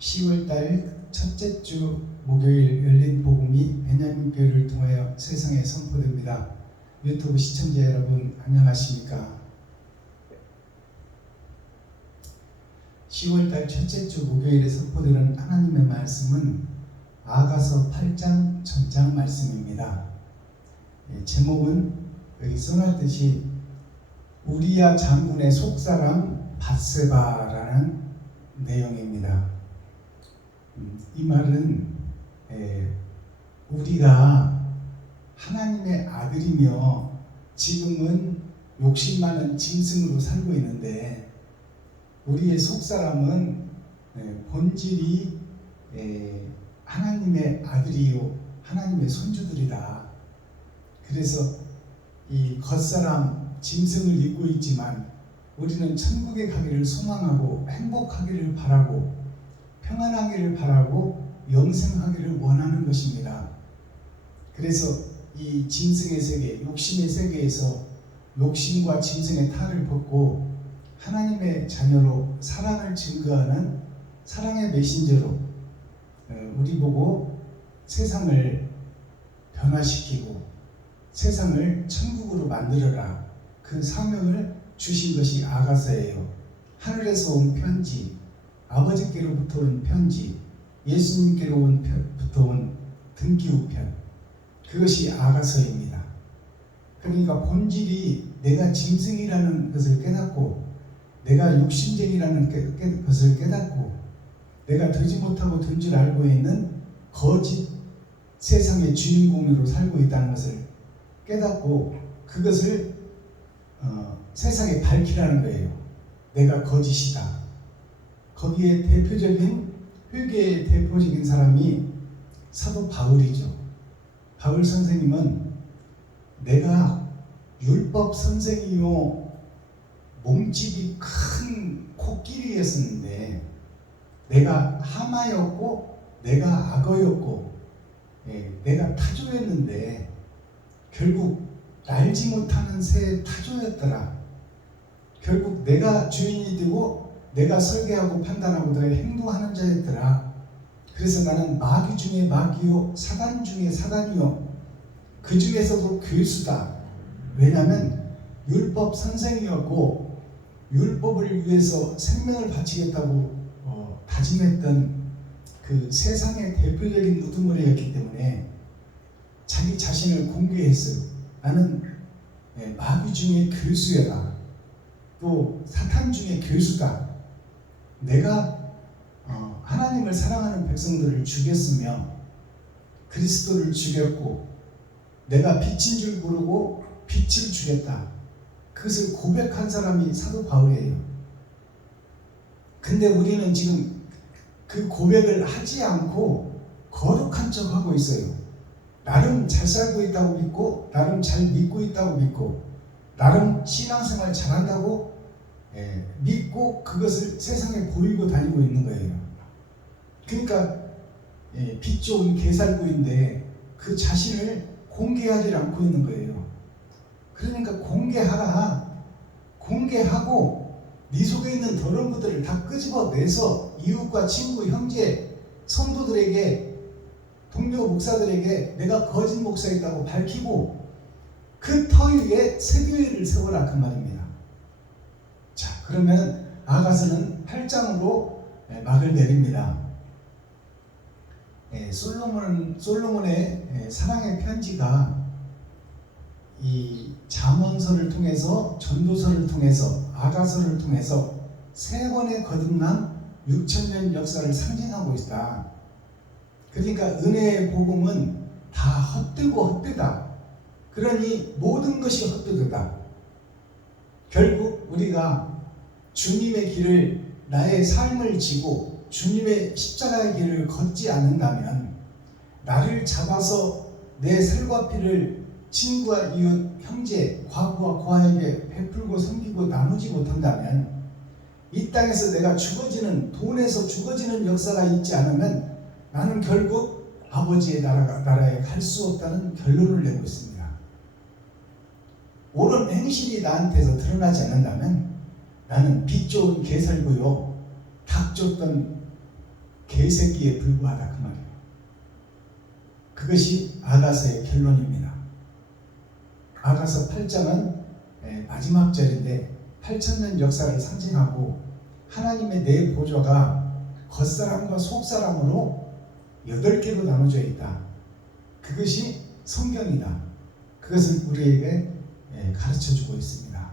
10월달 첫째 주 목요일 열린 복음이 베냐민 교회를 통하여 세상에 선포됩니다. 유튜브 시청자 여러분 안녕하십니까? 10월달 첫째 주 목요일에 선포되는 하나님의 말씀은 아가서 8장 전장 말씀입니다. 제목은 여기 써놨듯이 우리야 장군의 속사람 밧세바라는 내용입니다. 이 말은 우리가 하나님의 아들이며 지금은 욕심 많은 짐승으로 살고 있는데 우리의 속사람은 본질이 하나님의 아들이요 하나님의 손주들이다. 그래서 이 겉사람 짐승을 입고 있지만 우리는 천국에 가기를 소망하고 행복하기를 바라고 평안하기를 바라고 영생하기를 원하는 것입니다. 그래서 이 짐승의 세계, 욕심의 세계에서 욕심과 짐승의 탈을 벗고 하나님의 자녀로 사랑을 증거하는 사랑의 메신저로 우리 보고 세상을 변화시키고 세상을 천국으로 만들어라. 그 사명을 주신 것이 아가서예요. 하늘에서 온 편지, 아버지께로부터 온 편지, 예수님께로부터 온 등기우편, 그것이 아가서입니다. 그러니까 본질이 내가 짐승이라는 것을 깨닫고 내가 욕심쟁이라는 것을 깨닫고 내가 되지 못하고 된 줄 알고 있는 거짓 세상의 주인공으로 살고 있다는 것을 깨닫고 그것을 세상에 밝히라는 거예요. 내가 거짓이다. 거기에 대표적인 회개의 대표적인 사람이 사도 바울이죠. 바울 선생님은 내가 율법 선생이요 몸집이 큰 코끼리였었는데 내가 하마였고 내가 악어였고 내가 타조였는데 결국 날지 못하는 새 타조였더라. 결국 내가 주인이 되고 내가 설계하고 판단하고 내가 행동하는 자였더라. 그래서 나는 마귀 중에 마귀요 사단 중에 사단이요 그 중에서도 괴수다. 왜냐하면 율법 선생이었고 율법을 위해서 생명을 바치겠다고 다짐했던 그 세상의 대표적인 우두머리였기 때문에 자기 자신을 공개했어요. 나는 마귀 중에 괴수여라. 또 사탄 중에 괴수다. 내가 하나님을 사랑하는 백성들을 죽였으며 그리스도를 죽였고 내가 빛인 줄 모르고 빛을 죽였다. 그것을 고백한 사람이 사도 바울이에요. 근데 우리는 지금 그 고백을 하지 않고 거룩한 척 하고 있어요. 나름 잘 살고 있다고 믿고 나름 잘 믿고 있다고 믿고 나름 신앙생활 잘한다고 믿고 그것을 세상에 보이고 다니고 있는 거예요. 그러니까 빛 좋은 개살구인데 그 자신을 공개하지 않고 있는 거예요. 그러니까 공개하라. 공개하고 네 속에 있는 더러운 것들을 다 끄집어내서 이웃과 친구, 형제, 성도들에게 동료 목사들에게 내가 거짓 목사이다고 밝히고 그 터 위에 새 교회를 세워라 그 말입니다. 자, 그러면 아가서는 8장으로 막을 내립니다. 솔로몬의 사랑의 편지가 이 잠언서를 통해서 전도서를 통해서 아가서를 통해서 세 번의 거듭난 6,000년 역사를 상징하고 있다. 그러니까 은혜의 복음은 다 헛되고 헛되다. 그러니 모든 것이 헛되다. 결국 우리가 주님의 길을 나의 삶을 지고 주님의 십자가의 길을 걷지 않는다면 나를 잡아서 내 살과 피를 친구와 이웃, 형제, 과부와 고아에게 베풀고 섬기고 나누지 못한다면 이 땅에서 내가 죽어지는 돈에서 죽어지는 역사가 있지 않으면 나는 결국 아버지의 나라에 갈 수 없다는 결론을 내고 있습니다. 옳은 행실이 나한테서 드러나지 않는다면 나는 빛 좋은 개살구요 닭 줬던 개새끼에 불과하다 그 말이에요. 그것이 아가서의 결론입니다. 아가서 8장은 마지막 절인데 8,000년 역사를 상징하고 하나님의 내 보좌가 겉사람과 속사람으로 8개로 나눠져 있다. 그것이 성경이다. 그것을 우리에게 가르쳐주고 있습니다.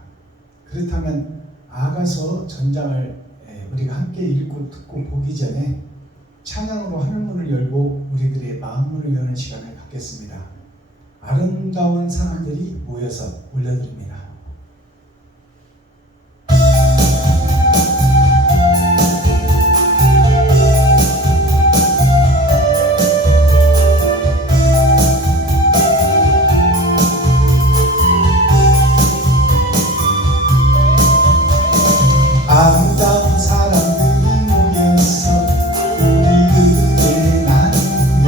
그렇다면 아가서 전장을 우리가 함께 읽고 듣고 보기 전에 찬양으로 하늘문을 열고 우리들의 마음문을 여는 시간을 갖겠습니다. 아름다운 사람들이 모여서 올려드립니다. 아름다운 사람들이 모여서 우리들의 나누며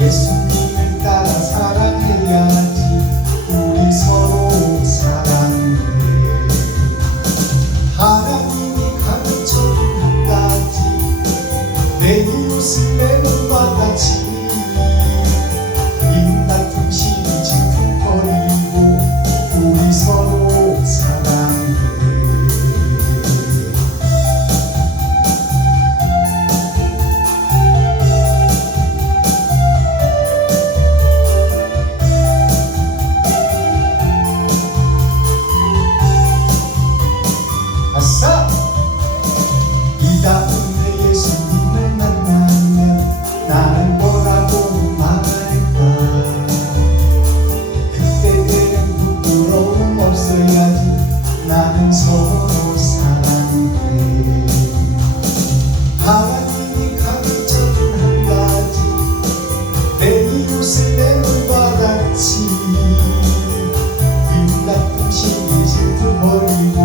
예수님을 따라 사랑해야지. 우리 서로 사랑해. 하나님이 가르쳐준 한 가지, 내 이웃을 내 눈과 같이. 인 같은 시기 질투 버리고 우리 서로 사랑해. 아싸! 이 다음에 예수님을 만나면 나는 뭐라고 말할까? 그때는 부끄러움 없어야지. 나는 서로 사랑해. 하나님이 가르쳐준 한 가지, 내 이웃을 내 눈과 같이. 인 같은 시기 질투 버리고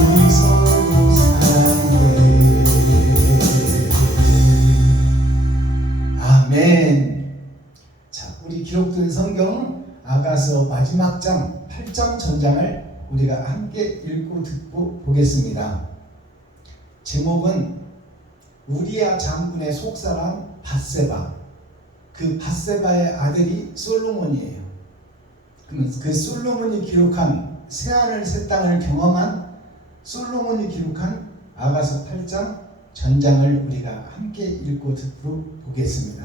우리 서로 사랑해. 아멘. 자, 우리 기록된 성경 아가서 마지막 장 8장 전장을 우리가 함께 읽고 듣고 보겠습니다. 제목은 우리야 장군의 속사람 밧세바. 그 밧세바의 아들이 솔로몬이에요. 그러면 그 솔로몬이 기록한 새하늘 새 땅을 경험한 솔로몬이 기록한 아가서 8장 전장을 우리가 함께 읽고 듣고 보겠습니다.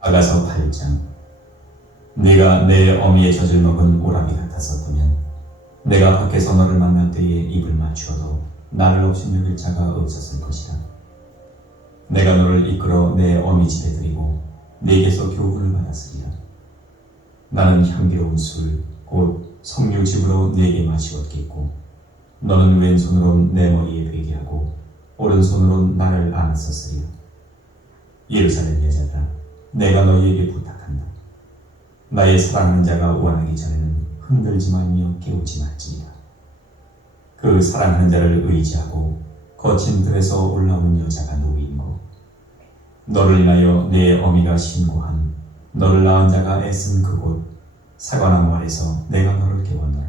아가서 8장. 네가 내 어미의 젖을 먹은 오라비 같았었다면 내가 밖에서 너를 만날 때에 입을 맞추어도 나를 없인 여길 자가 없었을 것이다. 내가 너를 이끌어 내 어미 집에 들이고 네게서 교훈을 받았으리라. 나는 향기로운 술 곧 석류즙으로 네게 마시었겠고 너는 왼손으로 내 머리에 베게 하고 오른손으로 나를 안았었으리라. 예루살렘 여자들아, 내가 너희에게 부탁한다. 나의 사랑하는 자가 원하기 전에는 흔들지 말며 깨우지 말지니라. 그 사랑하는 자를 의지하고 거친 들에서 올라온 여자가 누구인고? 너를 인하여 내 어미가 신고한 너를 낳은 자가 애쓴 그곳 사과나무 아래서 내가 너를 깨웠노라.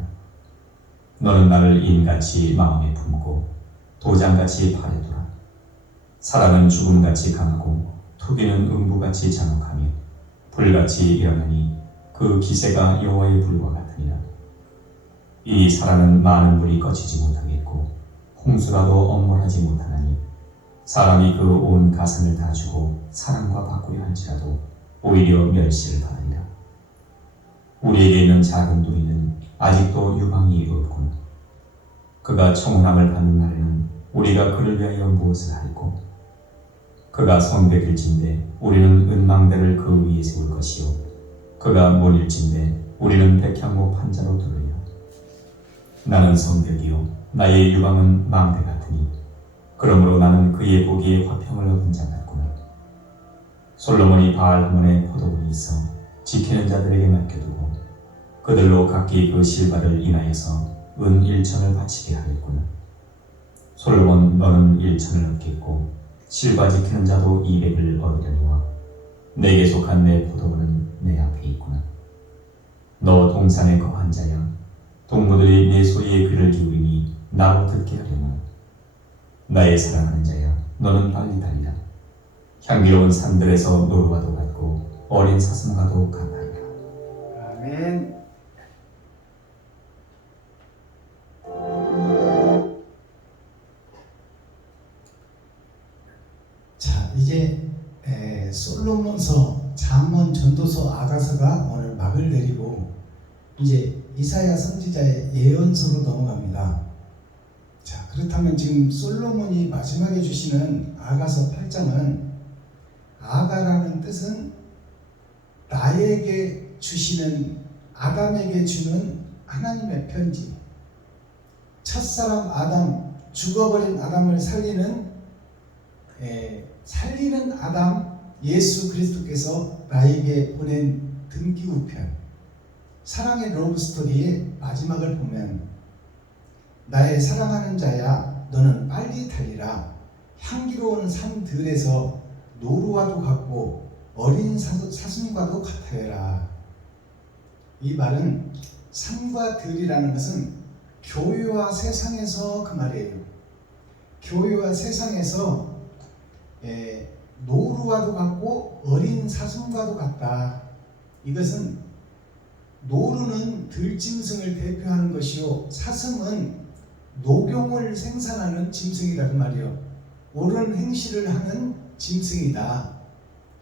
너는 나를 인같이 마음에 품고 도장같이 팔에 두라. 사랑은 죽음같이 강하고 투기는 음부같이 잔혹하며 불같이 일어나니 그 기세가 여호와의 불과 같으니라. 이 사랑은 많은 물이 거치지 못하겠고 홍수라도 엄몰하지 못하나니 사람이 그 온 가산을 다 주고 사랑과 바꾸려 할지라도 오히려 멸시를 받으리라. 우리에게 있는 작은 누이는 아직도 유방이 없구나. 그가 청혼함을 받는 날에는 우리가 그를 위하여 무엇을 할꼬? 그가 성벽일진데 우리는 은망대를 그 위에 세울 것이요 그가 문일진데 우리는 백향목 판자로 두르리라. 나는 성벽이요 나의 유방은 망대 같으니 그러므로 나는 그의 보기에 화평을 얻은 자 같구나. 솔로몬이 바알하몬에 포도원이 있어 지키는 자들에게 맡겨두고 그들로 각기 그 실바를 인하여서 은 1천을 바치게 하겠구나. 솔로몬 너는 1천을 얻겠고 실바 지키는 자도 200을 얻으려니와 내게 속한 내 포도원은 내 앞에 있구나. 너 동산에 거한 자야, 동무들이 내 소리에 귀를 기울이니 나로 듣게 하려나. 나의 사랑하는 자야, 너는 빨리 달리라. 향기로운 산들에서 노루와도 같고 어린 사슴과도 같으리라. 아멘. 자, 이제 솔로몬서, 잠언, 전도서, 아가서가 오늘 막을 내리고 이제 이사야 선지자의 예언서로 넘어갑니다. 자, 그렇다면 지금 솔로몬이 마지막에 주시는 아가서 8장은, 아가라는 뜻은 나에게 주시는, 아담에게 주는 하나님의 편지. 첫사람 아담, 죽어버린 아담을 살리는 아담 예수 그리스도께서 나에게 보낸 등기우편, 사랑의 러브스토리의 마지막을 보면, 나의 사랑하는 자야 너는 빨리 달리라. 향기로운 산들에서 노루와도 같고 어린 사슴과도 같아라. 이 말은 산과 들이라는 것은 교회와 세상에서 그 말이에요. 교회와 세상에서 노루와도 같고 어린 사슴과도 같다. 이것은 노루는 들짐승을 대표하는 것이요, 사슴은 녹용을 생산하는 짐승이다 그 말이요. 옳은 행실을 하는 짐승이다.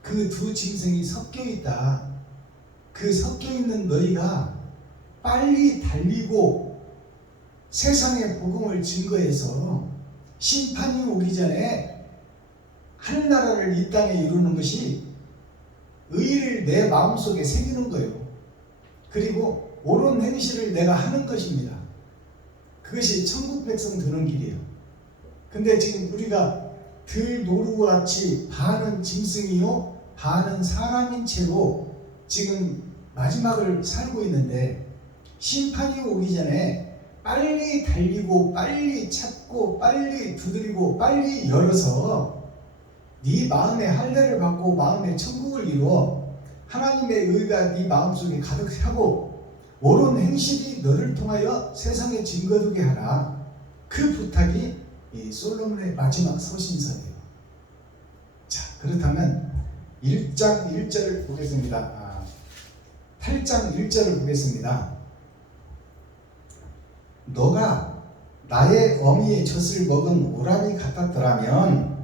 그 두 짐승이 섞여 있다. 그 섞여 있는 너희가 빨리 달리고 세상의 복음을 증거해서 심판이 오기 전에 하늘나라를 이 땅에 이루는 것이, 의를 내 마음속에 새기는 거예요. 그리고 옳은 행실을 내가 하는 것입니다. 그것이 천국 백성 되는 길이에요. 근데 지금 우리가 들노루와 같이 반은 짐승이요 반은 사람인 채로 지금 마지막을 살고 있는데, 심판이 오기 전에 빨리 달리고 빨리 찾고 빨리 두드리고 빨리 열어서 네 마음에 할례를 받고 마음에 천국을 이루어 하나님의 의가 네 마음속에 가득하고 옳은 행실이 너를 통하여 세상에 증거되게 하라. 그 부탁이 이 솔로몬의 마지막 서신서예요. 자, 그렇다면 1장 1절을 보겠습니다. 8장 1절을 보겠습니다. 너가 나의 어미의 젖을 먹은 오라비 같았더라면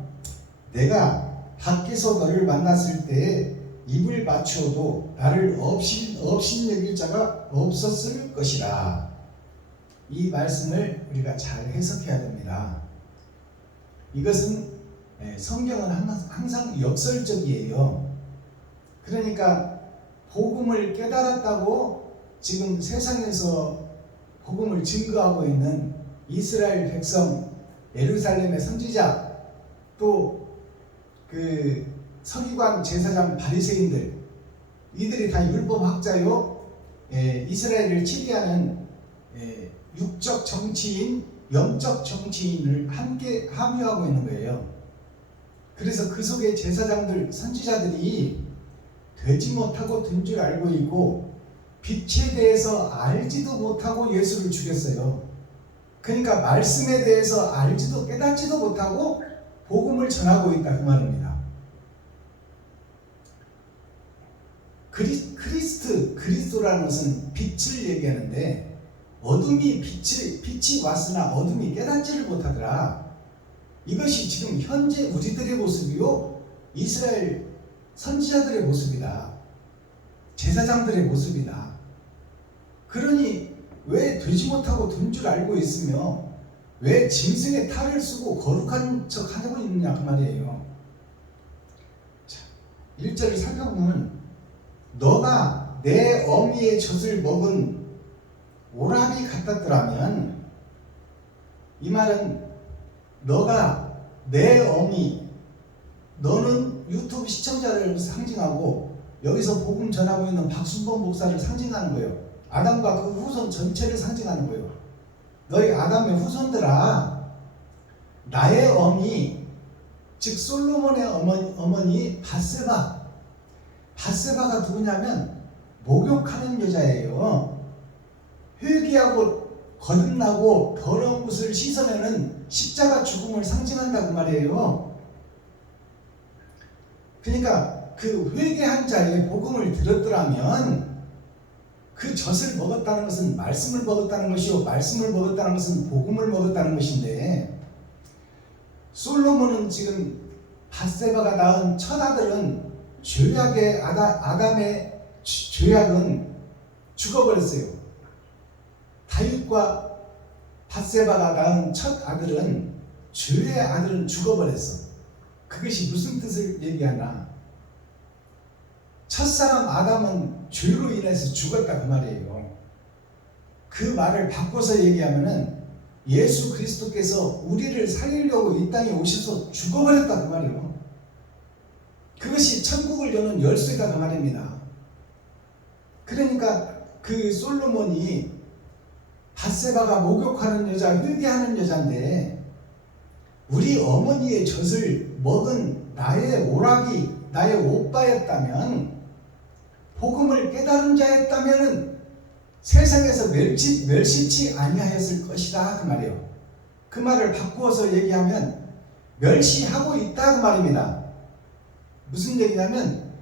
내가 밖에서 너를 만났을 때에 입을 맞추어도 나를 업신여길 자가 없었을 것이라. 이 말씀을 우리가 잘 해석해야 됩니다. 이것은 성경은 항상 역설적이에요. 그러니까 복음을 깨달았다고 지금 세상에서 복음을 증거하고 있는 이스라엘 백성, 예루살렘의 선지자, 또 그 서기관, 제사장, 바리새인들, 이들이 다 율법학자요, 이스라엘을 치리하는 육적 정치인, 영적 정치인을 함께 함유하고 있는 거예요. 그래서 그 속에 제사장들, 선지자들이 되지 못하고 된 줄 알고 있고 빛에 대해서 알지도 못하고 예수를 죽였어요. 그러니까 말씀에 대해서 알지도 깨닫지도 못하고 복음을 전하고 있다 그 말입니다. 그리스도라는 것은 빛을 얘기하는데, 빛이 왔으나 어둠이 깨닫지를 못하더라. 이것이 지금 현재 우리들의 모습이요, 이스라엘 선지자들의 모습이다. 제사장들의 모습이다. 그러니 왜 되지 못하고 된 줄 알고 있으며 왜 짐승의 탈을 쓰고 거룩한 척 하고 있느냐 그 말이에요. 자, 1절을 살펴보면 너가 내 어미의 젖을 먹은 오라비 같았더라면, 이 말은 너가 내 어미, 너는 유튜브 시청자를 상징하고 여기서 복음 전하고 있는 박순범 목사를 상징하는 거예요. 아담과 그 후손 전체를 상징하는 거예요. 너희 아담의 후손들아, 나의 어미, 즉 솔로몬의 어머니 밧세바가 누구냐면 목욕하는 여자예요. 회개하고 거듭나고 더러운 것을 씻어내는 십자가 죽음을 상징한다고 말이에요. 그러니까 그 회개한 자의 복음을 들었더라면 그 젖을 먹었다는 것은 말씀을 먹었다는 것이요, 말씀을 먹었다는 것은 복음을 먹었다는 것인데, 솔로몬은 지금 밧세바가 낳은 첫 아들은 죄악의 아담의 죄악은 죽어버렸어요. 다윗과 밧세바가 낳은 첫 아들은 죄의 아들은 죽어버렸어. 그것이 무슨 뜻을 얘기하나? 첫사람 아담은 죄로 인해서 죽었다 그 말이에요. 그 말을 바꿔서 얘기하면은 예수 그리스도께서 우리를 살리려고 이 땅에 오셔서 죽어버렸다 그 말이에요. 그것이 천국을 여는 열쇠다 그 말입니다. 그러니까 그 솔로몬이 밧세바가 목욕하는 여자, 회개하는 여자인데 우리 어머니의 젖을 먹은 나의 오라비, 나의 오빠였다면, 복음을 깨달은 자였다면 세상에서 멸시치 아니하였을 것이다 그 말이에요. 그 말을 바꾸어서 얘기하면 멸시하고 있다 그 말입니다. 무슨 얘기냐면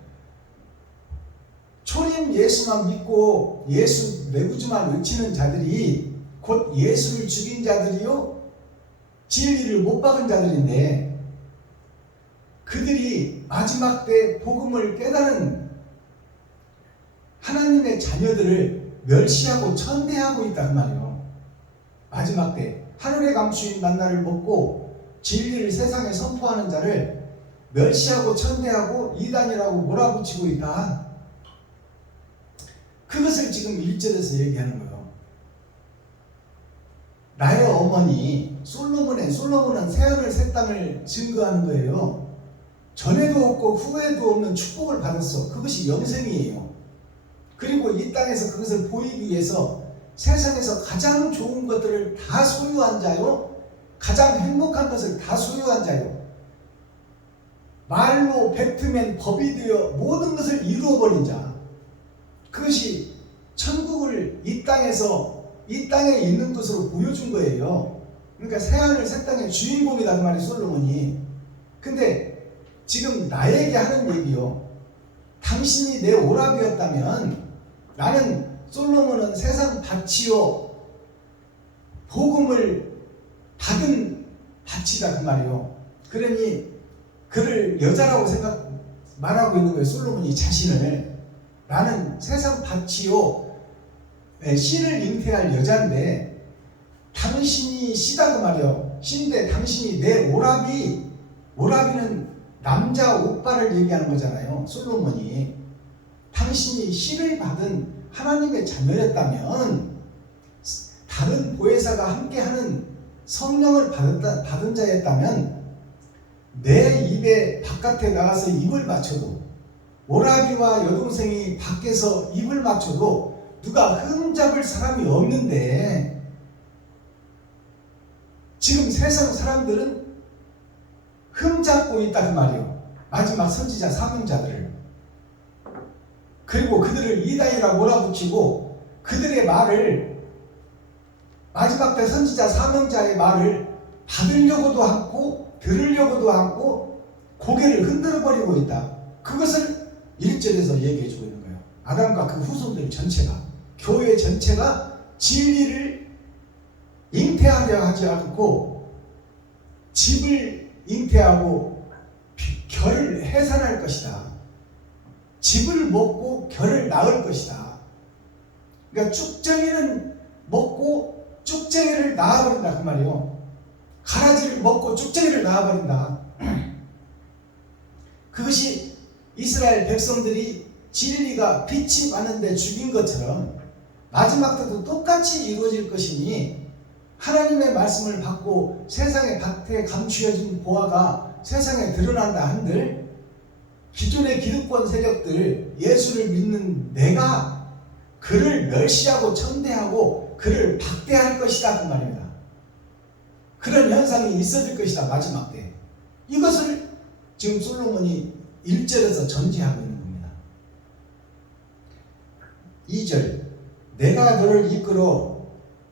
초림 예수만 믿고 예수 매구주만 외치는 자들이 곧 예수를 죽인 자들이요, 진리를 못 박은 자들인데, 그들이 마지막 때 복음을 깨달은 하나님의 자녀들을 멸시하고 천대하고 있다 그 말이에요. 마지막 때 하늘의 감추인 만나를 먹고 진리를 세상에 선포하는 자를 멸시하고 천대하고 이단이라고 몰아붙이고 있다. 그것을 지금 1절에서 얘기하는 거예요. 나의 어머니 솔로몬은 새하늘 새 땅을 증거하는 거예요. 전에도 없고 후에도 없는 축복을 받았어. 그것이 영생이에요. 그리고 이 땅에서 그것을 보이기 위해서 세상에서 가장 좋은 것들을 다 소유한 자요, 가장 행복한 것을 다 소유한 자요, 말로 뱉으면 법이 되어 모든 것을 이루어버린 자, 그것이 천국을 이 땅에 있는 것으로 보여준 거예요. 그러니까 새하늘 새 땅의 주인공이다 그 말이 솔로몬이. 근데 지금 나에게 하는 얘기요, 당신이 내 오라비였다면, 나는 솔로몬은 세상 밭이요 복음을 받은 밭이다 그 말이요. 그러니 그를 여자라고 말하고 있는 거예요. 솔로몬이 자신을. 나는 세상 밭이요 씨를 잉태할 여자인데 당신이 씨다 그 말이요. 씨인데 당신이 내 오라비는 남자 오빠를 얘기하는 거잖아요. 솔로몬이. 당신이 씨를 받은 하나님의 자녀였다면, 다른 보혜사가 함께하는 성령을 받은 자였다면, 내 입에 바깥에 나가서 입을 맞춰도, 오라비와 여동생이 밖에서 입을 맞춰도 누가 흠잡을 사람이 없는데, 지금 세상 사람들은 흠잡고 있다 그 말이에요. 마지막 선지자 사명자들을. 그리고 그들을 이단이라 몰아붙이고 그들의 말을, 마지막 때 선지자 사명자의 말을 받으려고도 하고 들으려고도 하고 고개를 흔들어 버리고 있다. 그것을 1절에서 얘기해주고 있는 거예요. 아담과 그 후손들 전체가, 교회 전체가 진리를 잉태하려 하지 않고 집을 잉태하고 결을 해산할 것이다. 집을 먹고 결을 낳을 것이다. 그러니까 쭉정이는 먹고 쭉정이를 낳아버린다 그 말이에요. 가라지를 먹고 쭉정이를 낳아버린다. 그것이 이스라엘 백성들이 진리가 빛이 많은데 죽인 것처럼 마지막 때도 똑같이 이루어질 것이니, 하나님의 말씀을 받고 세상의 밭에 감추어진 보화가 세상에 드러난다 한들, 기존의 기득권 세력들, 예수를 믿는 내가 그를 멸시하고 천대하고 그를 박대할 것이다 그 말입니다. 그런 현상이 있어질 것이다 마지막 때. 이것을 지금 솔로몬이 1절에서 전제하고 있는 겁니다. 2절, 내가 너를 이끌어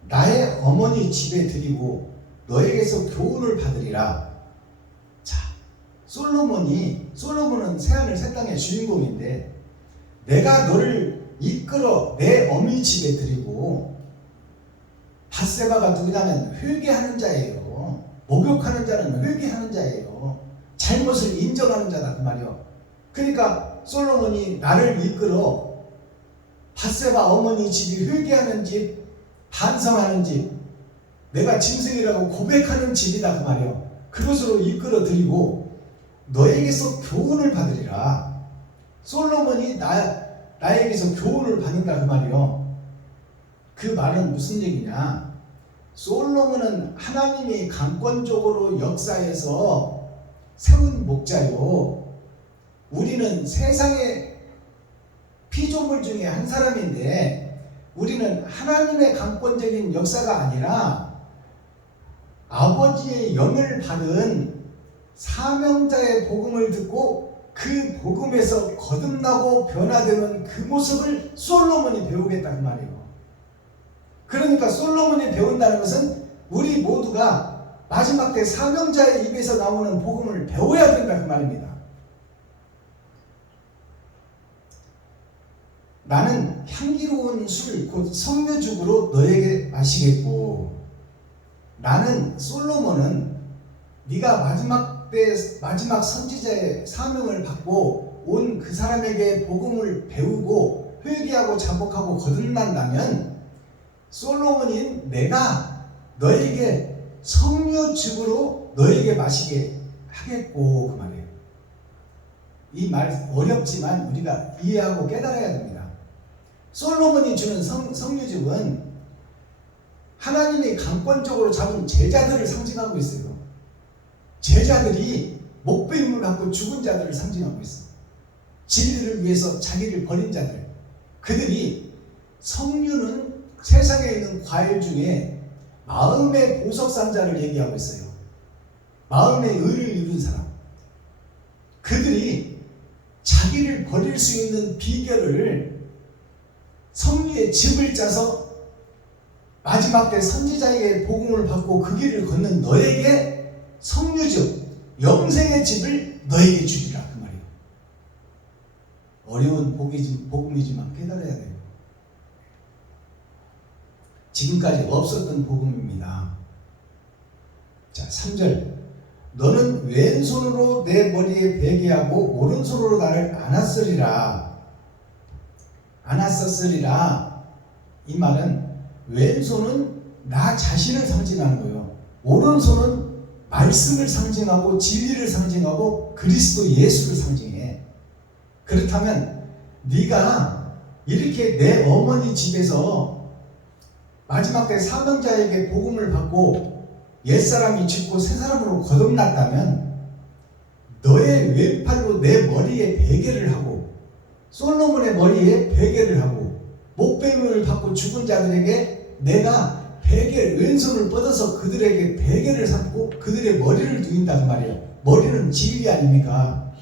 나의 어머니 집에 들이고 너에게서 교훈을 받으리라. 자, 솔로몬은 새하늘 새 땅의 주인공인데 내가 너를 이끌어 내 어미 집에 들이고, 밧세바가 누구냐면 회개하는 자예요. 목욕하는 자는 회개하는 자예요. 잘못을 인정하는 자다 그 말이요. 그러니까 솔로몬이 나를 이끌어 밧세바 어머니 집이 회개하는 집, 반성하는 집, 내가 짐승이라고 고백하는 집이다 그 말이요. 그것으로 이끌어 드리고 너에게서 교훈을 받으리라. 솔로몬이 나에게서 교훈을 받는다 그 말이요. 그 말은 무슨 얘기냐? 솔로몬은 하나님이 강권적으로 역사에서 세운 목자요. 우리는 세상의 피조물 중에 한 사람인데 우리는 하나님의 강권적인 역사가 아니라 아버지의 영을 받은 사명자의 복음을 듣고 그 복음에서 거듭나고 변화되는 그 모습을 솔로몬이 배우겠다 그 말이에요. 그러니까 솔로몬이 배운다는 것은 우리 모두가 마지막 때 사명자의 입에서 나오는 복음을 배워야 된다 그 말입니다. 나는 향기로운 술 곧 석류죽으로 너에게 마시겠고, 나는 솔로몬은 네가 마지막 선지자의 사명을 받고 온 그 사람에게 복음을 배우고 회개하고 자복하고 거듭난다면 솔로몬인 내가 너에게 석류즙으로 너에게 마시게 하겠고 그 말이에요. 이 말 어렵지만 우리가 이해하고 깨달아야 됩니다. 솔로몬이 주는 석류즙은 하나님이 강권적으로 잡은 제자들을 상징하고 있어요. 제자들이 목배임을 갖고 죽은 자들을 상징하고 있어요. 진리를 위해서 자기를 버린 자들. 그들이 석류는 세상에 있는 과일 중에 마음의 보석상자를 얘기하고 있어요. 마음의 의를 이룬 사람. 그들이 자기를 버릴 수 있는 비결을 석류의 즙을 짜서 마지막 때 선지자에게 복음을 받고 그 길을 걷는 너에게 석류즙, 영생의 즙을 너에게 주리라 그 말이에요. 어려운 복음이지만 깨달아야 돼요. 지금까지 없었던 복음입니다. 자, 3절. 너는 왼손으로 내 머리에 베개하고 오른손으로 나를 안았었으리라. 이 말은 왼손은 나 자신을 상징하는 거예요. 오른손은 말씀을 상징하고 진리를 상징하고 그리스도 예수를 상징해. 그렇다면 네가 이렇게 내 어머니 집에서 마지막 때 사명자에게 복음을 받고 옛사람이 죽고 새사람으로 거듭났다면 너의 왼팔로 내 머리에 베개를 하고 솔로몬의 머리에 베개를 하고 목베림을 받고 죽은 자들에게 내가 왼손을 뻗어서 그들에게 베개를 삼고 그들의 머리를 누인단 말이에요. 머리는 진리 아닙니까?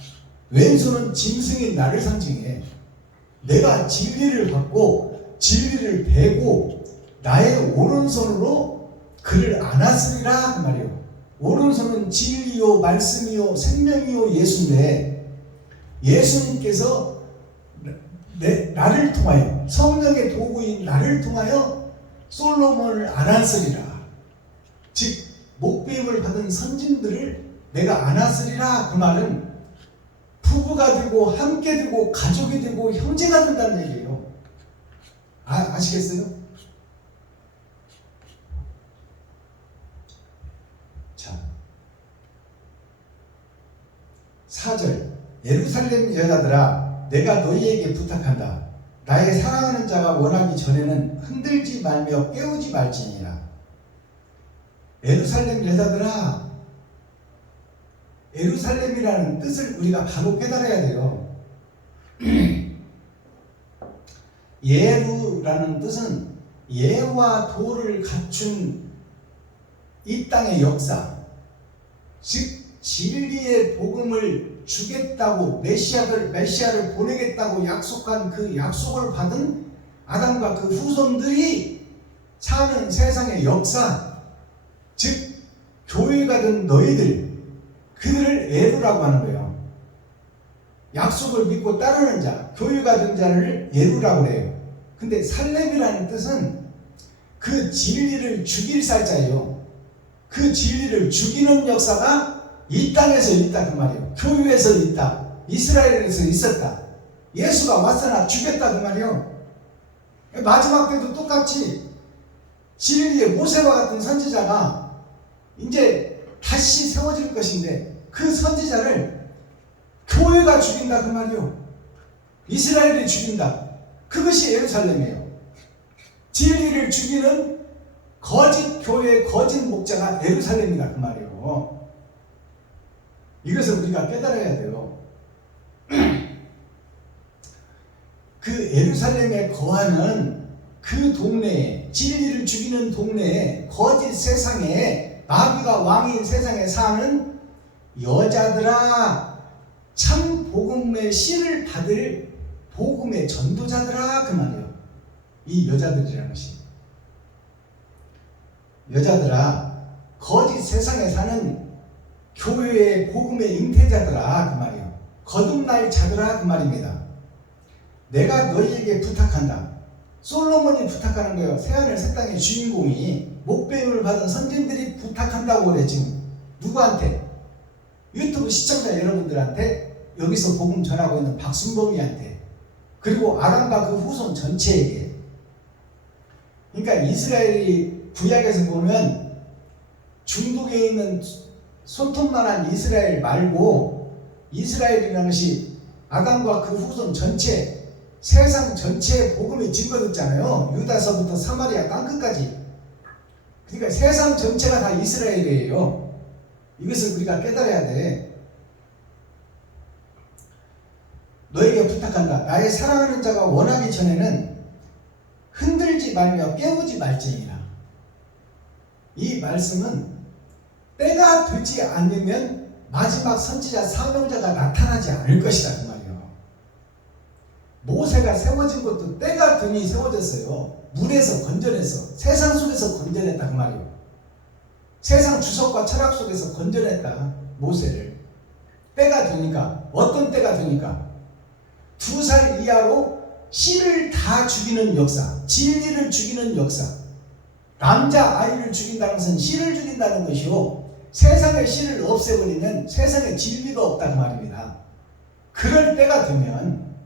왼손은 짐승인 나를 상징해. 내가 진리를 받고 진리를 베고 나의 오른손으로 그를 안았으리라 그 말이에요. 오른손은 진리요 말씀이요 생명이요 예수인데 예수님께서 나를 통하여 성령의 도구인 나를 통하여 솔로몬을 안았으리라. 즉 목배임을 받은 선진들을 내가 안았으리라. 그 말은 부부가 되고 함께 되고 가족이 되고 형제가 된다는 얘기예요. 아시겠어요? 자, 4절. 예루살렘 여자들아 내가 너희에게 부탁한다. 나의 사랑하는 자가 원하기 전에는 흔들지 말며 깨우지 말지니라. 예루살렘 여자들아, 예루살렘이라는 뜻을 우리가 바로 깨달아야 돼요. 예루라는 뜻은 예와 도를 갖춘 이 땅의 역사, 즉 진리의 복음을 주겠다고 메시아를 보내겠다고 약속한 그 약속을 받은 아담과 그 후손들이 사는 세상의 역사, 즉 교회가 된 너희들, 그들을 에루라고 하는 거예요. 약속을 믿고 따르는 자, 교회가 된 자를 에루라고 그래요. 근데 살렘이라는 뜻은 그 진리를 죽일 살자예요. 그 진리를 죽이는 역사가 이 땅에서 있다 그 말이에요. 교회에서 있다. 이스라엘에서 있었다. 예수가 왔으나 죽였다 그 말이에요. 마지막 때도 똑같이 진리의 모세와 같은 선지자가 이제 다시 세워질 것인데 그 선지자를 교회가 죽인다 그 말이에요. 이스라엘이 죽인다. 그것이 예루살렘이에요. 진리를 죽이는 거짓 교회, 거짓 목자가 예루살렘이다 그 말이에요. 이것을 우리가 깨달아야 돼요. 그 예루살렘에 거하는 그 동네에, 진리를 죽이는 동네에, 거짓 세상에, 마귀가 왕인 세상에 사는 여자들아, 참 복음의 씨를 받을 복음의 전도자들아 그 말이에요. 이 여자들이라는 것이, 여자들아, 거짓 세상에 사는 교회의 복음의 잉태자들아 그 말이에요. 거듭날 자들아 그 말입니다. 내가 너희에게 부탁한다. 솔로몬이 부탁하는 거예요. 새하늘 새 땅의 주인공이 목배임을 받은 선진들이 부탁한다고 그래. 지금 누구한테? 유튜브 시청자 여러분들한테, 여기서 복음 전하고 있는 박순범이한테, 그리고 아람과 그 후손 전체에게. 그러니까 이스라엘이 구약에서 보면 중동에 있는 손톱만한 이스라엘 말고, 이스라엘이라는 것이 아담과 그 후손 전체, 세상 전체에 복음이 증거됐잖아요. 유다서부터 사마리아 땅끝까지. 그러니까 세상 전체가 다 이스라엘이에요. 이것을 우리가 깨달아야 돼. 너에게 부탁한다. 나의 사랑하는 자가 원하기 전에는 흔들지 말며 깨우지 말지니라. 이 말씀은 때가 되지 않으면 마지막 선지자 사명자가 나타나지 않을 것이다 그 말이에요. 모세가 세워진 것도 때가 되니 세워졌어요. 물에서 건져내서, 세상 속에서 건져냈다 그 말이에요. 세상 주석과 철학 속에서 건져냈다 모세를. 때가 되니까. 어떤 때가 되니까? 2살 이하로 씨를 다 죽이는 역사, 진리를 죽이는 역사. 남자 아이를 죽인다는 것은 씨를 죽인다는 것이요, 세상의 씨를 없애버리면 세상에 진리가 없다 그 말입니다. 그럴 때가 되면,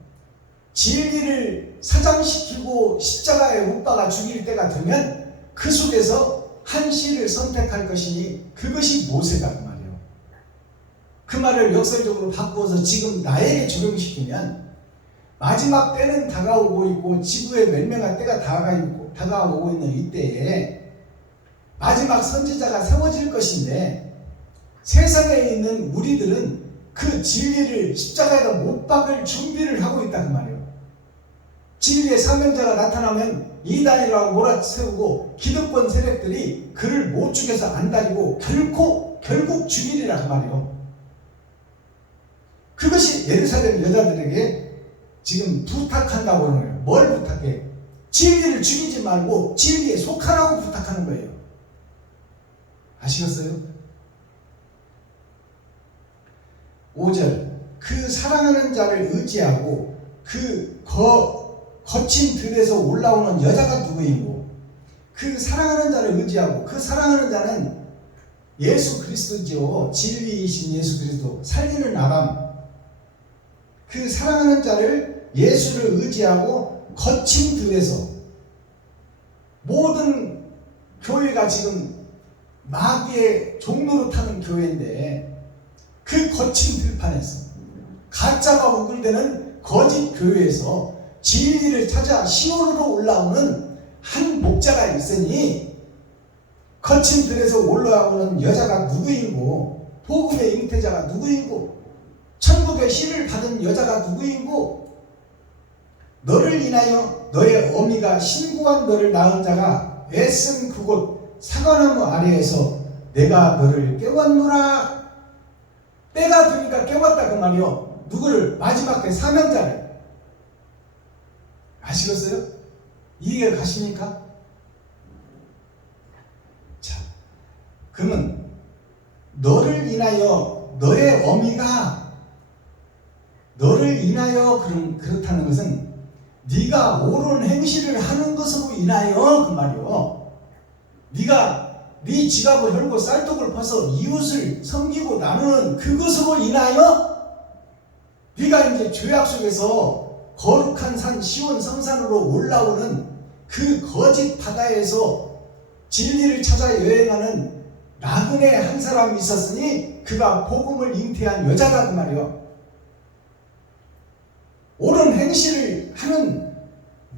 진리를 사장시키고 십자가에 못 박아 죽일 때가 되면 그 속에서 한 씨를 선택할 것이니 그것이 모세다 그 말이에요. 그 말을 역설적으로 바꾸어서 지금 나에게 적용시키면, 마지막 때는 다가오고 있고 지구의 멸망할 때가 다가오고 있는 이때에 마지막 선지자가 세워질 것인데, 세상에 있는 우리들은 그 진리를 십자가에다 못 박을 준비를 하고 있다 그 말이에요. 진리의 사명자가 나타나면 이단이라고 몰아세우고 기득권 세력들이 그를 못 죽여서 안달이고 결국 죽이리라 그 말이에요. 그것이 예루살렘 여자들에게 지금 부탁한다고 하는 거예요. 뭘 부탁해? 진리를 죽이지 말고 진리에 속하라고 부탁하는 거예요. 아시겠어요? 5절, 그 사랑하는 자를 의지하고 그 거친 들에서 올라오는 여자가 누구이고, 그 사랑하는 자를 의지하고, 그 사랑하는 자는 예수 그리스도죠. 진리이신 예수 그리스도, 살리는 아람. 그 사랑하는 자를, 예수를 의지하고 거친 들에서, 모든 교회가 지금 마귀의 종로로 타는 교회인데, 그 거친 들판에서, 가짜가 우글대는 거짓 교회에서 진리를 찾아 시온으로 올라오는 한 목자가 있으니, 거친 들에서 올라오는 여자가 누구인고, 복음의 잉태자가 누구인고, 천국의 씨를 받은 여자가 누구인고, 너를 인하여 너의 어미가 신고한 너를 낳은 자가 애쓴 그곳 사과나무 아래에서 내가 너를 깨웠노라. 때가 되니까 깨웠다 그 말이요. 누구를? 마지막 때 사명자를. 아시겠어요? 이해가 가십니까? 자, 그러면 너를 인하여 너의 어미가 너를 인하여 그렇다는 것은 네가 옳은 행실을 하는 것으로 인하여 그 말이요. 네가 네 지갑을 열고 쌀떡을 퍼서 이웃을 섬기고 나누는 그것으로 인하여 네가 이제 죄악 속에서 거룩한 산 시온 성산으로 올라오는 그 거짓 바다에서 진리를 찾아 여행하는 나그네 한 사람이 있었으니 그가 복음을 잉태한 여자다 그 말이요. 옳은 행실을 하는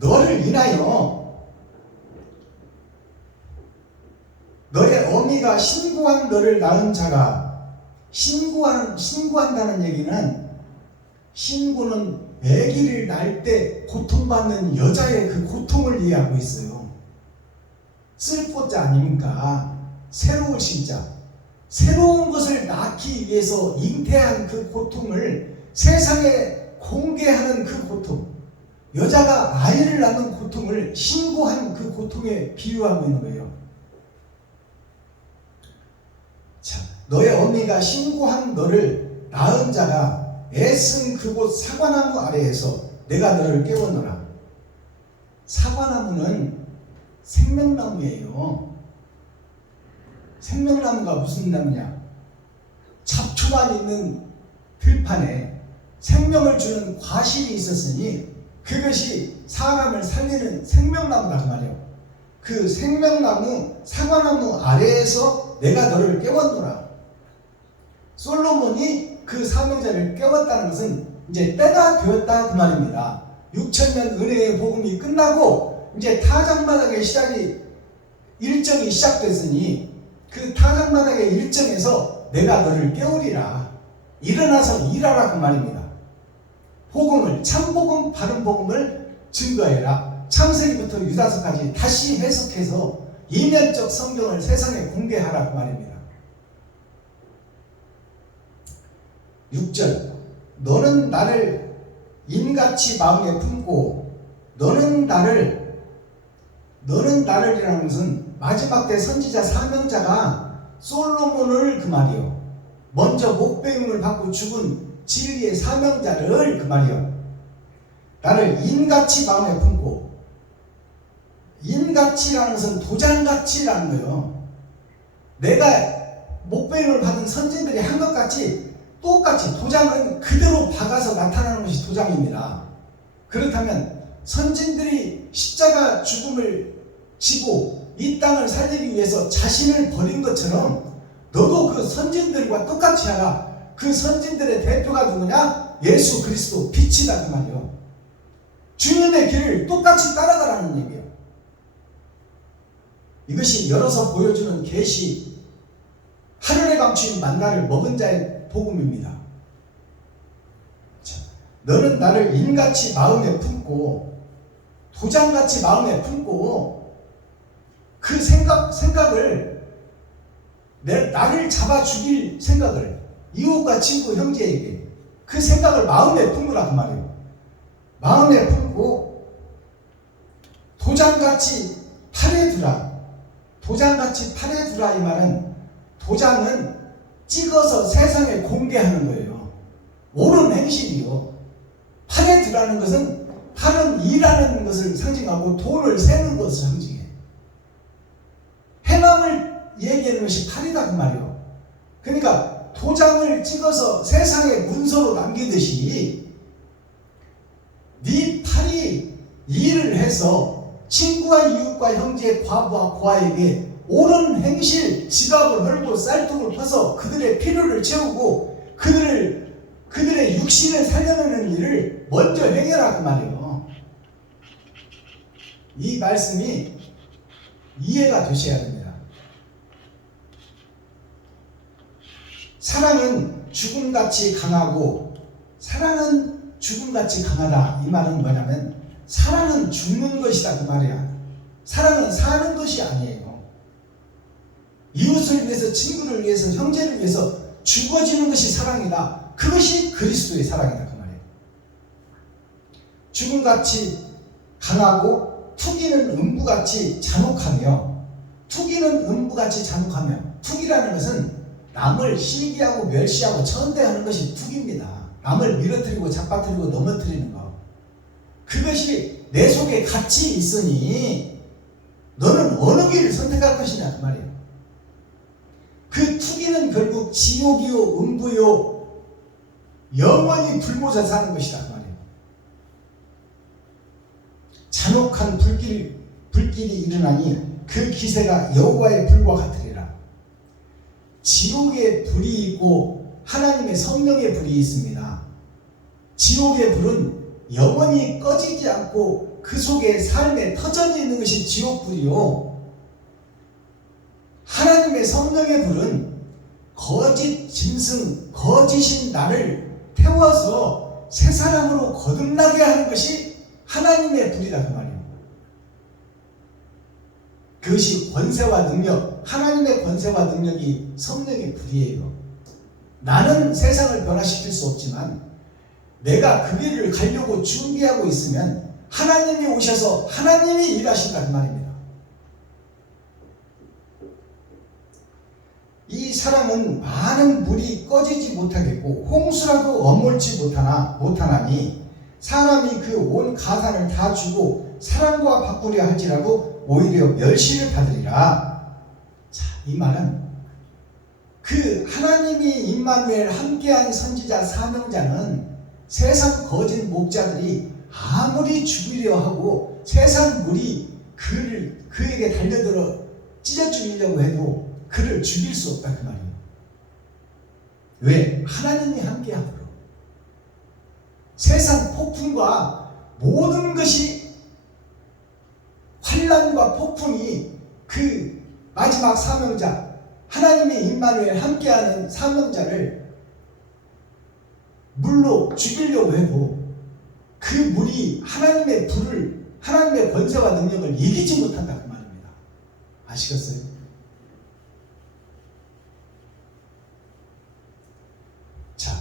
너를 인하여 너의 어미가 신고한 너를 낳은 자가 신고한다는 얘기는 신고는 아기를 낳을 때 고통받는 여자의 그 고통을 이해하고 있어요. 쓸포자 아닙니까? 새로운 신자. 새로운 것을 낳기 위해서 잉태한 그 고통을 세상에 공개하는 그 고통. 여자가 아이를 낳는 고통을 신고한 그 고통에 비유하고 있는 거예요. 자, 너의 어미가 신고한 너를 낳은 자가 애쓴 그곳 사과나무 아래에서 내가 너를 깨워노라. 사과나무는 생명나무예요. 생명나무가 무슨 나무냐? 잡초만 있는 들판에 생명을 주는 과실이 있었으니 그것이 사람을 살리는 생명나무다 그 말이에요. 그 생명나무 사과나무 아래에서 내가 너를 깨웠노라. 솔로몬이 그 사명자를 깨웠다는 것은 이제 때가 되었다 그 말입니다. 6,000년 은혜의 복음이 끝나고 이제 타작마당의 일정이 시작됐으니 그 타작마당의 일정에서 내가 너를 깨우리라. 일어나서 일하라 그 말입니다. 복음을 참복음 바른복음을 증거해라. 창세기부터 유다서까지 다시 해석해서 이면적 성경을 세상에 공개하라 그 말입니다. 6절 너는 나를 인같이 마음에 품고 너는 나를이라는 것은 마지막 때 선지자 사명자가 솔로몬을 그 말이요. 먼저 목배임을 받고 죽은 진리의 사명자를 그 말이요. 나를 인같이 마음에 품고 인같이라는 것은 도장같이라는 거예요. 내가 목배임을 받은 선진들이 한 것 같이 똑같이 도장은 그대로 박아서 나타나는 것이 도장입니다. 그렇다면 선진들이 십자가 죽음을 지고 이 땅을 살리기 위해서 자신을 버린 것처럼 너도 그 선진들과 똑같이 하라. 그 선진들의 대표가 누구냐? 예수 그리스도 빛이다 그 말이요. 주님의 길을 똑같이 따라가라는 얘기예요. 이것이 열어서 보여주는 계시, 하늘에 감추인 만나를 먹은 자의 복음입니다. 자, 너는 나를 인같이 마음에 품고 도장같이 마음에 품고 그 생각을 나를 잡아 죽일 생각을 이웃과 친구 형제에게 그 생각을 마음에 품으라 그 말이에요. 마음에 품고 도장같이 팔에 두라. 도장같이 팔에 두라 이 말은 도장은 찍어서 세상에 공개하는 거예요. 옳은 행실이요. 팔에 두라는 것은 팔은 일하는 것을 상징하고 돈을 세는 것을 상징해요. 행함을 얘기하는 것이 팔이다 그 말이에요. 그러니까 도장을 찍어서 세상에 문서로 남기듯이 네 팔이 일을 해서 친구와 이웃과 형제, 과부와 고아에게 옳은 행실, 지갑을 헐고 쌀떡을 퍼서 그들의 필요를 채우고 그들의 육신을 살려내는 일을 먼저 행해라 그 말이에요. 이 말씀이 이해가 되셔야 됩니다. 사랑은 죽음같이 강하고 사랑은 죽음같이 강하다. 이 말은 뭐냐면 사랑은 죽는 것이다 그 말이야. 사랑은 사는 것이 아니에요. 이웃을 위해서, 친구를 위해서, 형제를 위해서 죽어지는 것이 사랑이다. 그것이 그리스도의 사랑이다 그 말이에요. 죽음같이 강하고 투기는 음부같이 잔혹하며 투기는 음부같이 잔혹하며 투기라는 것은 남을 시기하고 멸시하고 천대하는 것이 툭입니다. 남을 밀어뜨리고 잡아뜨리고 넘어뜨리는 거. 그것이 내 속에 같이 있으니 너는 어느 길을 선택할 것이냐 그 말이에요. 그 투기는 결국 지옥이요 음부요 영원히 불모자 사는 것이다 그 말이에요. 잔혹한 불길이 일어나니 그 기세가 여호와의 불과 같으리라. 지옥의 불이 있고 하나님의 성령의 불이 있습니다. 지옥의 불은 영원히 꺼지지 않고 그 속에 삶에 터전이 있는 것이 지옥불이요, 하나님의 성령의 불은 거짓 짐승, 거짓인 나를 태워서 새 사람으로 거듭나게 하는 것이 하나님의 불이다 그 말이에요. 그것이 권세와 능력, 하나님의 권세와 능력이 성령의 불이에요. 나는 세상을 변화시킬 수 없지만 내가 그 길을 가려고 준비하고 있으면 하나님이 오셔서 하나님이 일하신다 그 말입니다. 이 사람은 많은 불이 꺼지지 못하겠고 홍수라도 엄몰지 못하나니 사람이 그 온 가산을 다 주고 사랑과 바꾸려 할지라도 오히려 멸시를 받으리라. 자, 이 말은 그 하나님이 임마누엘 함께한 선지자 사명자는 세상 거짓 목자들이 아무리 죽이려 하고 세상 물이 그에게 달려들어 찢어 죽이려고 해도 그를 죽일 수 없다 그 말이에요. 왜? 하나님이 함께하므로. 세상 폭풍과 모든 것이 환난과 폭풍이 그 마지막 사명자 하나님의 임마누엘 함께하는 사명자를 물로 죽이려고 해도 그 물이 하나님의 불을, 하나님의 권세와 능력을 이기지 못한다 그 말입니다. 아시겠어요? 자,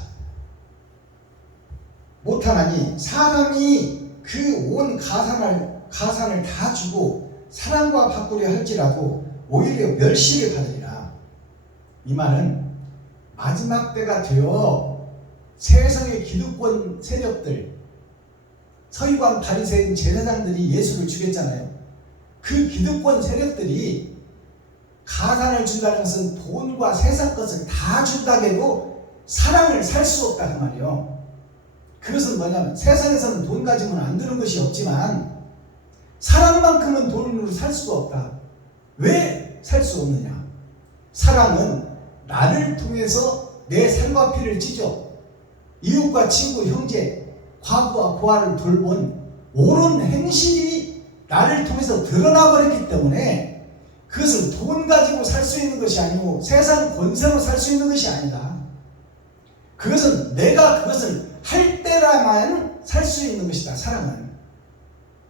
못하나니 사람이 그 온 가산을 다 주고 사랑과 바꾸려 할지라도 오히려 멸시를 받으리라. 이 말은 마지막 때가 되어 세상의 기득권 세력들, 서기관 바리새인 제사장들이 예수를 죽였잖아요. 그 기득권 세력들이 가산을 준다는 것은 돈과 세상 것을 다 준다고 해도 사랑을 살 수 없다 그 말이에요. 그것은 뭐냐면 세상에서는 돈 가지고는 안 되는 것이 없지만 사랑만큼은 돈으로 살 수가 없다. 왜 살 수 없느냐? 사랑은 나를 통해서 내 살과 피를 찢어 이웃과 친구, 형제, 과부와 고아를 돌본 옳은 행실이 나를 통해서 드러나 버렸기 때문에 그것을 돈 가지고 살 수 있는 것이 아니고 세상 권세로 살 수 있는 것이 아니다. 그것은 내가 그것을 할 때라만 살 수 있는 것이다. 사랑은.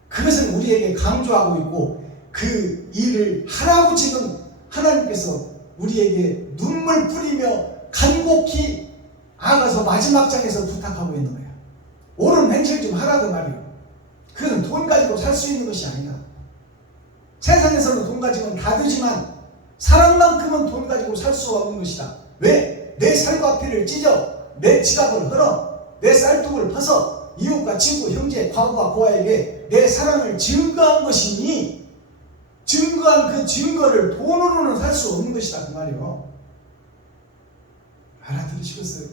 그것은 우리에게 강조하고 있고 그 일을 하라고 지금 하나님께서 우리에게 눈물 뿌리며 간곡히 아가서 마지막 장에서 부탁하고 있는 거야. 옳은 행실 좀 하라고 말이에요. 그것은 돈 가지고 살 수 있는 것이 아니다. 세상에서는 돈 가지고는 다 되지만 사랑만큼은 돈 가지고 살 수 없는 것이다. 왜? 내 살과 피를 찢어 내 지갑을 흘러 내 쌀통을 퍼서 이웃과 친구, 형제, 과부와 고아에게 내 사랑을 증거한 것이니 증거한 그 증거를 돈으로는 살 수 없는 것이다 그 말이에요. 알아들으시겠어요?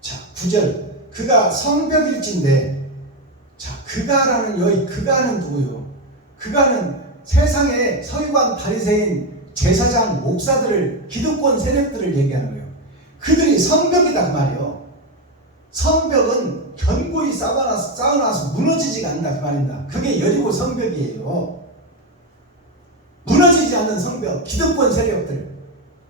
자, 9절 그가 성벽일진데, 자, 그가라는 여기 그가는 누구요? 그가는 세상의 서기관 바리새인 제사장 목사들을, 기득권 세력들을 얘기하는 거예요. 그들이 성벽이다 그 말이에요. 성벽은 견고히 쌓아놔서 무너지지가 않는다 그 말입니다. 그게 여리고 성벽이에요. 무너지지 않는 성벽, 기득권 세력들.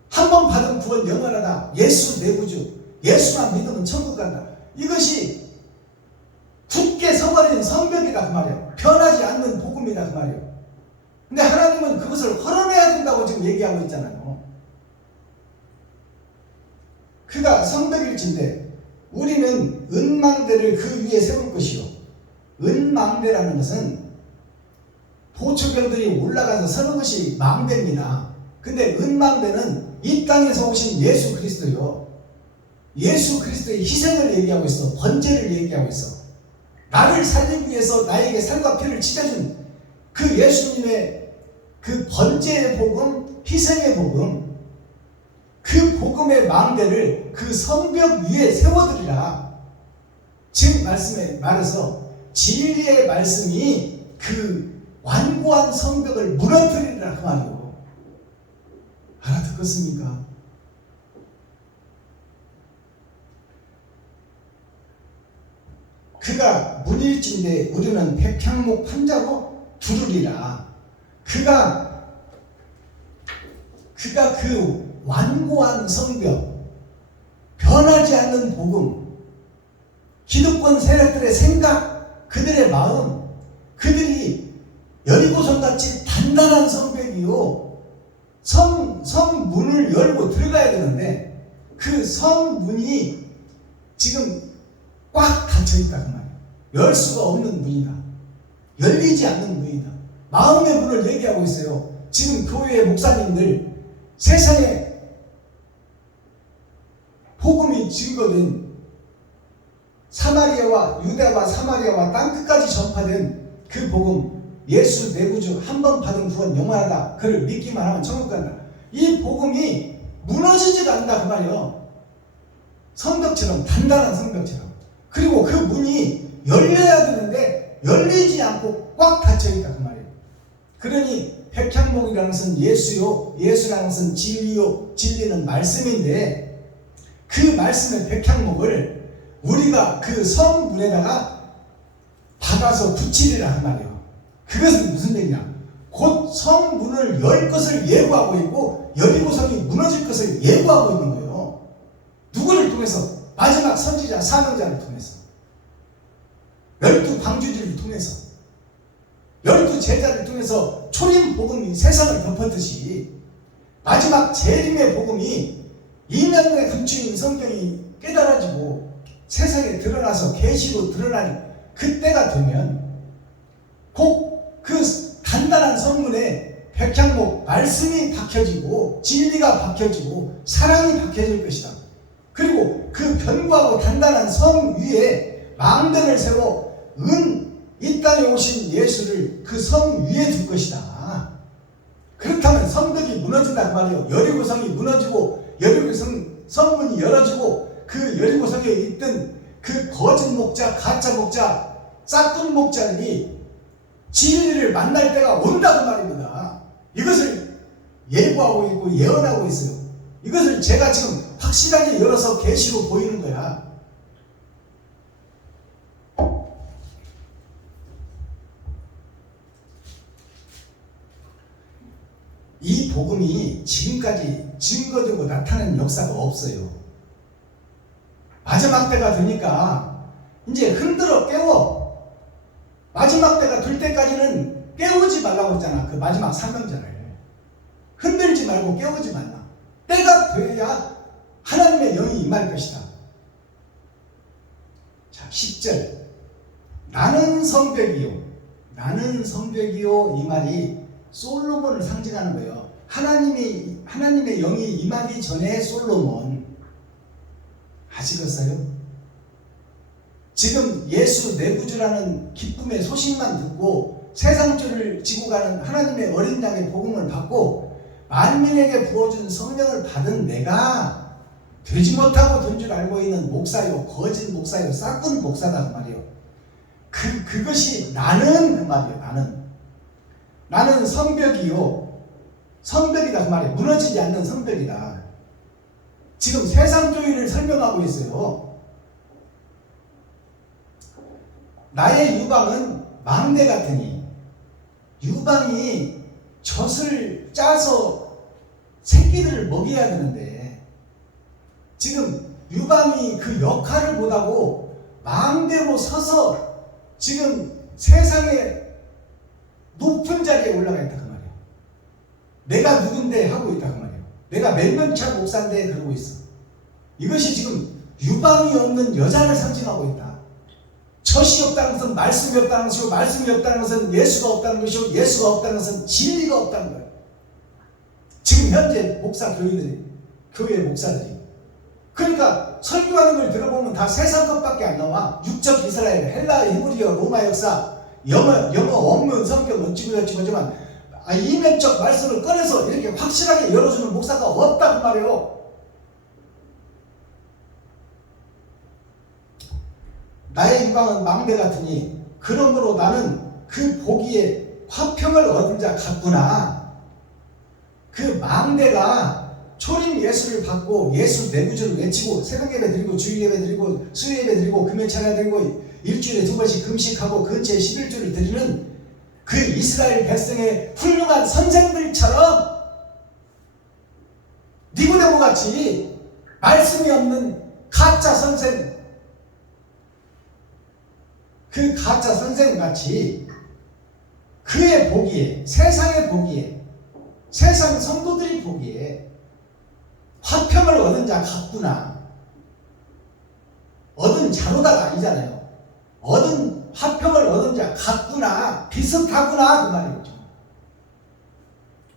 한 번 받은 구원 영원하다. 예수 내구주. 예수만 믿으면 천국 간다. 이것이 굳게 서버린 성벽이다 그 말이에요. 변하지 않는 복음이다 그 말이에요. 근데 하나님은 그것을 헐어내야 된다고 지금 얘기하고 있잖아요. 그가 성벽일진데 우리는 은망대를 그 위에 세울 것이요. 은망대라는 것은 보초병들이 올라가서 서는 것이 망대입니다. 근데 은망대는 이 땅에서 오신 예수 그리스도요. 예수 그리스도의 희생을 얘기하고 있어. 번제를 얘기하고 있어. 나를 살리기 위해서 나에게 살과 피를 치러준 그 예수님의 그 번제의 복음, 희생의 복음, 그 복음의 망대를 그 성벽 위에 세워드리라. 즉 말씀에 말해서 진리의 말씀이 그 완고한 성벽을 무너뜨리라 그 말이요. 알아듣겠습니까? 그가 문일진데 우리는 백향목 판자로 두르리라. 그가 그 완고한 성벽, 변하지 않는 복음, 기득권 세력들의 생각, 그들의 마음, 그들이 여리고성같이 단단한 성벽이요. 성문을 열고 들어가야 되는데 그 성문이 지금 꽉 닫혀있다 그 말이에요. 열 수가 없는 문이다. 열리지 않는 문이다. 마음의 문을 얘기하고 있어요. 지금 교회의 목사님들 세상에 복음이 증거된 사마리아와 유다와 사마리아와 땅끝까지 전파된 그 복음, 예수 내구주 한 번 받은 구원 영원하다. 그를 믿기만 하면 천국 간다. 이 복음이 무너지지가 않는다 그 말이에요. 성벽처럼, 단단한 성벽처럼. 그리고 그 문이 열려야 되는데 열리지 않고 꽉 닫혀있다 그 말이에요. 그러니 백향목이라는 것은 예수요, 예수라는 것은 진리요, 진리는 말씀인데 그 말씀의 백향목을 우리가 그 성문에다가 박아서 붙이리라 한 말이에요. 그것은 무슨 얘기냐? 곧 성문을 열 것을 예고하고 있고 여리고성이 무너질 것을 예고하고 있는 거예요. 누구를 통해서? 마지막 선지자 사명자를 통해서, 12 방주들을 통해서, 12 제자를 통해서 초림 복음이 세상을 덮었듯이 마지막 재림의 복음이 이면에 감추인 성경이 깨달아지고 세상에 드러나서 계시로 드러나는 그때가 되면 꼭 그 단단한 성문에 백향목 말씀이 박혀지고 진리가 박혀지고 사랑이 박혀질 것이다. 그리고 그 견고하고 단단한 성 위에 망대를 세워 이 땅에 오신 예수를 그 성 위에 둘 것이다. 그렇다면 성벽이 무너진다 그 말이에요. 여리고성이 무너지고 여리고성 성문이 열어지고 그 여리고성에 있던 그 거짓 목자, 가짜 목자, 싹둔 목자들이 진리를 만날 때가 온다는 말입니다. 이것을 예고하고 있고 예언하고 있어요. 이것을 제가 지금 확실하게 열어서 계시로 보이는 거야. 이 복음이 지금까지 증거되고 나타난 역사가 없어요. 마지막 때가 되니까 이제 흔들어 깨워. 마지막 때가 될 때까지는 깨우지 말라고 했잖아. 그 마지막 사명자를 흔들지 말고 깨우지 말라. 때가 돼야 하나님의 영이 임할 것이다. 자, 10절 나는 성벽이요, 나는 성벽이요, 이 말이 솔로몬을 상징하는 거예요. 하나님의 영이 임하기 전에 솔로몬 아시겠어요? 지금 예수 내구주라는 기쁨의 소식만 듣고 세상줄을 지고 가는 하나님의 어린 양의 복음을 받고 만민에게 부어준 성령을 받은 내가 되지 못하고 된 줄 알고 있는 목사요, 거짓 목사요, 싹군 목사다 그 말이에요. 그것이 나는 그 말이에요. 나는 성벽이요, 성벽이다 그 말이에요. 무너지지 않는 성벽이다. 지금 세상주의를 설명하고 있어요. 나의 유방은 망대 같으니, 유방이 젖을 짜서 새끼들을 먹여야 되는데 지금 유방이 그 역할을 못하고 망대로 서서 지금 세상의 높은 자리에 올라가 있다 그 말이에요. 내가 누군데 하고 있다 그 말이에요. 내가 몇몇차 목사인데 그러고 있어. 이것이 지금 유방이 없는 여자를 상징하고 있다. 젖이 없다는 것은 말씀이 없다는 것이고, 말씀이 없다는 것은 예수가 없다는 것이고, 예수가 없다는 것은 진리가 없다는 거예요. 지금 현재 교회 목사들이 그러니까 설교하는 걸 들어보면 다 세상 것밖에 안 나와. 육적 이스라엘, 헬라, 히브리어, 로마 역사, 영어 원문, 성경 어찌고저찌고지만 이면적 말씀을 꺼내서 이렇게 확실하게 열어주는 목사가 없다고 말이에요. 나의 유방은 망대 같으니 그러므로 나는 그 보기에 화평을 얻은 자 같구나. 그 망대가 초림 예수를 받고 예수 내구주를 외치고 새벽 예배 드리고 주일 예배 드리고 수요 예배 드리고 금요 찬양 드리고 일주일에 2번씩 금식하고 근처에 11주를 드리는 그 이스라엘 백성의 훌륭한 선생들처럼 니고데모 같이 말씀이 없는 가짜 선생, 그 가짜 선생 같이 그의 보기에, 세상의 보기에, 세상 성도들이 보기에 화평을 얻은 자 같구나. 얻은 자로다가 아니잖아요. 화평을 얻은 자 같구나. 비슷하구나. 그 말이에요.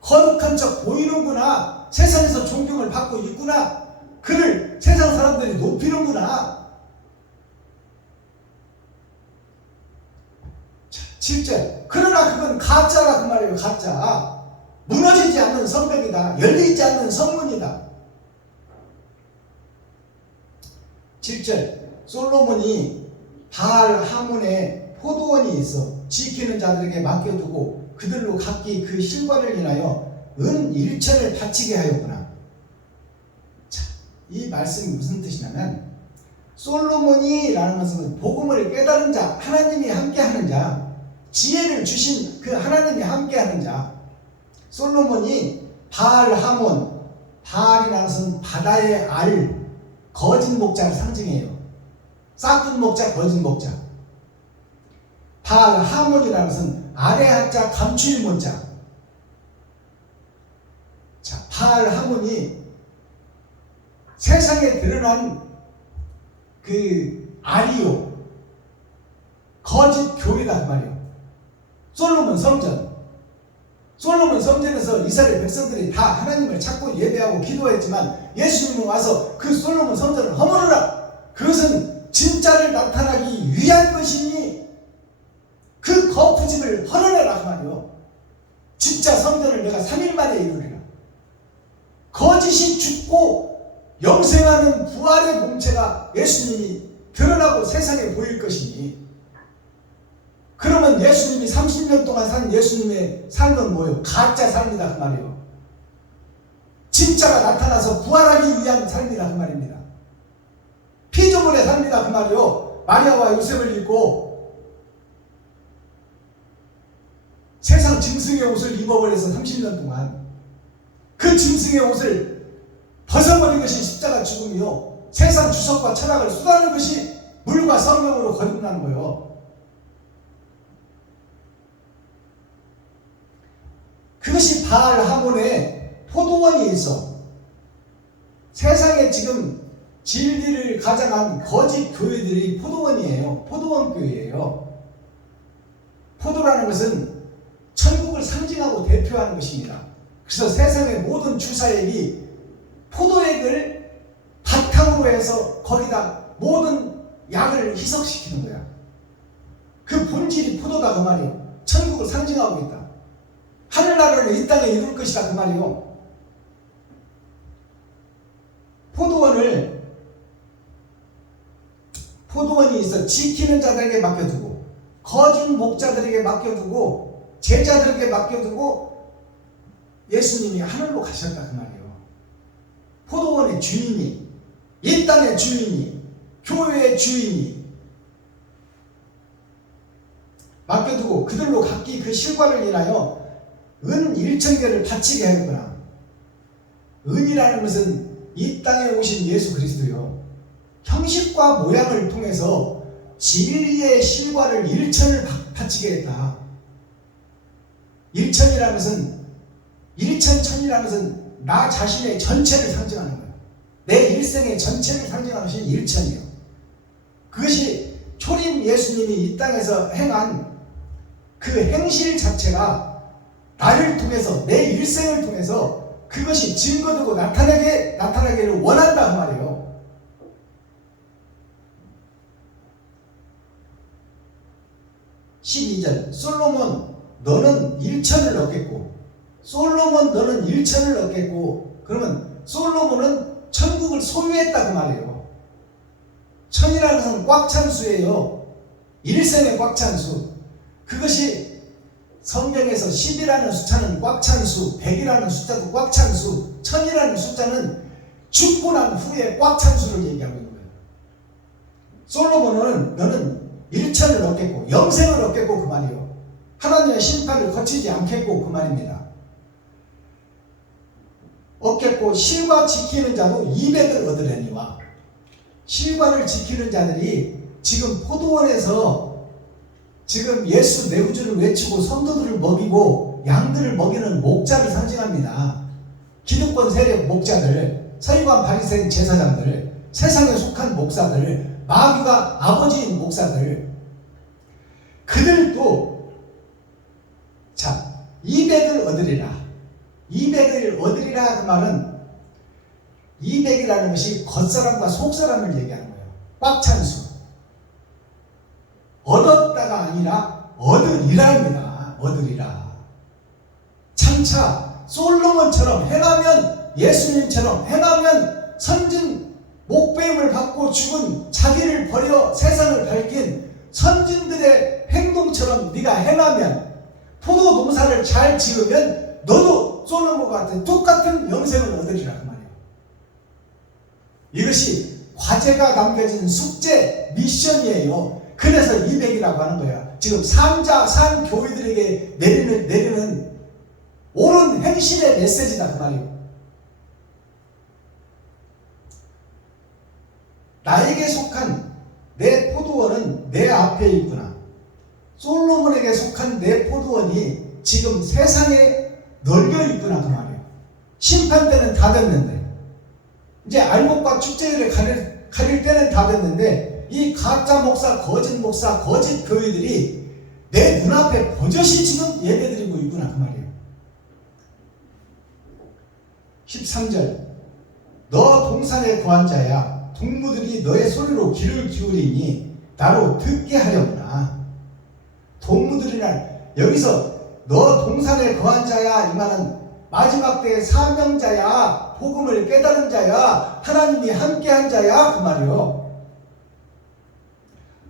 거룩한 척 보이는구나. 세상에서 존경을 받고 있구나. 그를 세상 사람들이 높이는구나. 7절. 그러나 그건 가짜라 그 말이에요. 가짜. 무너지지 않는 성벽이다. 열리지 않는 성문이다. 7절. 솔로몬이 바알 하몬에 포도원이 있어 지키는 자들에게 맡겨두고 그들로 각기 그 실과를 인하여 은 1천을 바치게 하였구나. 자, 이 말씀이 무슨 뜻이냐면 솔로몬이 라는 것은 복음을 깨달은 자, 하나님이 함께하는 자, 지혜를 주신 그 하나님이 함께하는 자. 솔로몬이 바알 하몬, 바알이라는 것은 바다의 알, 거짓 목자를 상징해요. 싹둔 목자, 거짓 목자. 바알 하몬이라는 것은 아래 한자 감추일 문자. 자, 바알 하몬이 세상에 드러난 그 아리오, 거짓 교회다 그 말이에요. 솔로몬 성전에서 이스라엘 백성들이 다 하나님을 찾고 예배하고 기도했지만 예수님은 와서 그 솔로몬 성전을 허물어라. 그것은 진짜를 나타나기 위한 것이니 그 거푸집을 헐어내라 그 말이요. 진짜 성전을 내가 3일 만에 이루리라. 거짓이 죽고 영생하는 부활의 몸체가 예수님이 드러나고 세상에 보일 것이니, 그러면 예수님이 30년 동안 산 예수님의 삶은 뭐예요? 가짜 삶이다 그 말이에요. 진짜가 나타나서 부활하기 위한 삶이다 그 말입니다. 피조물의 삶이다 그 말이에요. 마리아와 요셉을 입고 세상 짐승의 옷을 입어버려서 30년 동안 그 짐승의 옷을 벗어버린 것이 십자가 죽음이요, 세상 주석과 철학을 쏟아내는 것이 물과 성령으로 거듭나는 거예요. 그것이 바알 하몬에 포도원이 있어. 세상에 지금 진리를 가장한 거짓 교회들이 포도원이에요. 포도원 교회예요. 포도라는 것은 천국을 상징하고 대표하는 것입니다. 그래서 세상의 모든 주사액이 포도액을 바탕으로 해서 거기다 모든 약을 희석시키는 거야. 그 본질이 포도다 그 말이에요. 천국을 상징하고 있다. 하늘나라를 이 땅에 이룰 것이다 그 말이요. 포도원이 있어 지키는 자들에게 맡겨두고 거짓 목자들에게 맡겨두고 제자들에게 맡겨두고 예수님이 하늘로 가셨다 그 말이에요. 포도원의 주인이, 이 땅의 주인이, 교회의 주인이 맡겨두고 그들로 각기 그 실과를 인하여 은 1,000개를 바치게 하였구나. 은이라는 것은 이 땅에 오신 예수 그리스도요, 형식과 모양을 통해서 진리의 실과를 1,000을 바치게 했다. 1,000이라는 것은 1,000,000이라는 것은 나 자신의 전체를 상징하는 거예요. 내 일생의 전체를 상징하는 것이 1,000이에요. 그것이 초림 예수님이 이 땅에서 행한 그 행실 자체가 나를 통해서, 내 일생을 통해서 그것이 증거되고 나타나기를 원한다 그 말이에요. 12절 솔로몬 너는 1천을 얻겠고, 솔로몬 너는 1천을 얻겠고, 그러면 솔로몬은 천국을 소유했다 그 말이에요. 천이라는 것은 꽉 찬 수예요. 일생에 꽉 찬 수. 그것이 성경에서 10이라는 숫자는 꽉 찬 수, 100이라는 숫자도 꽉 찬 수, 1000이라는 숫자는 죽고 난 후에 꽉 찬 수를 얘기하고 있는 거예요. 솔로몬은 너는 1천을 얻겠고 영생을 얻겠고 그 말이에요. 하나님의 심판을 거치지 않겠고 그 말입니다. 얻겠고 실과 지키는 자도 200을 얻으려니와, 실과를 지키는 자들이 지금 포도원에서 지금 예수 내구주를 외치고 성도들을 먹이고 양들을 먹이는 목자를 상징합니다. 기득권 세력 목자들, 서기관 바리새인 제사장들, 세상에 속한 목사들, 마귀가 아버지인 목사들, 그들도 자 200을 얻으리라. 200을 얻으리라 그 말은 200이라는 것이 겉사람과 속사람을 얘기하는 거예요. 꽉 찬 수. 얻었다가 아니라 얻으리라입니다. 얻으리라. 장차 솔로몬처럼 행하면, 예수님처럼 행하면, 선진 목배임을 받고 죽은 자기를 버려 세상을 밝힌 선진들의 행동처럼 네가 행하면, 포도 농사를 잘 지으면 너도 솔로몬과 같은 똑같은 영생을 얻으리라 그 말이에요. 이것이 과제가 남겨진 숙제, 미션이에요. 그래서 200이라고 하는 거야. 지금 산 교회들에게 내리는 옳은 행실의 메시지다 그 말이에요. 나에게 속한 내 포도원은 내 앞에 있구나. 솔로몬에게 속한 내 포도원이 지금 세상에 널려 있구나 그 말이에요. 심판 때는 다 됐는데, 이제 알곡과 축제일을 가릴 때는 다 됐는데, 이 가짜 목사, 거짓 교회들이 내 눈앞에 버젓이 지금 예배드리고 있구나 그 말이에요. 13절 너 동산의 거한 자야, 동무들이 너의 소리로 귀를 기울이니 나로 듣게 하려구나. 동무들이란, 여기서 너 동산의 거한 자야 이 말은 마지막 때의 사명자야, 복음을 깨달은 자야, 하나님이 함께한 자야 그 말이요.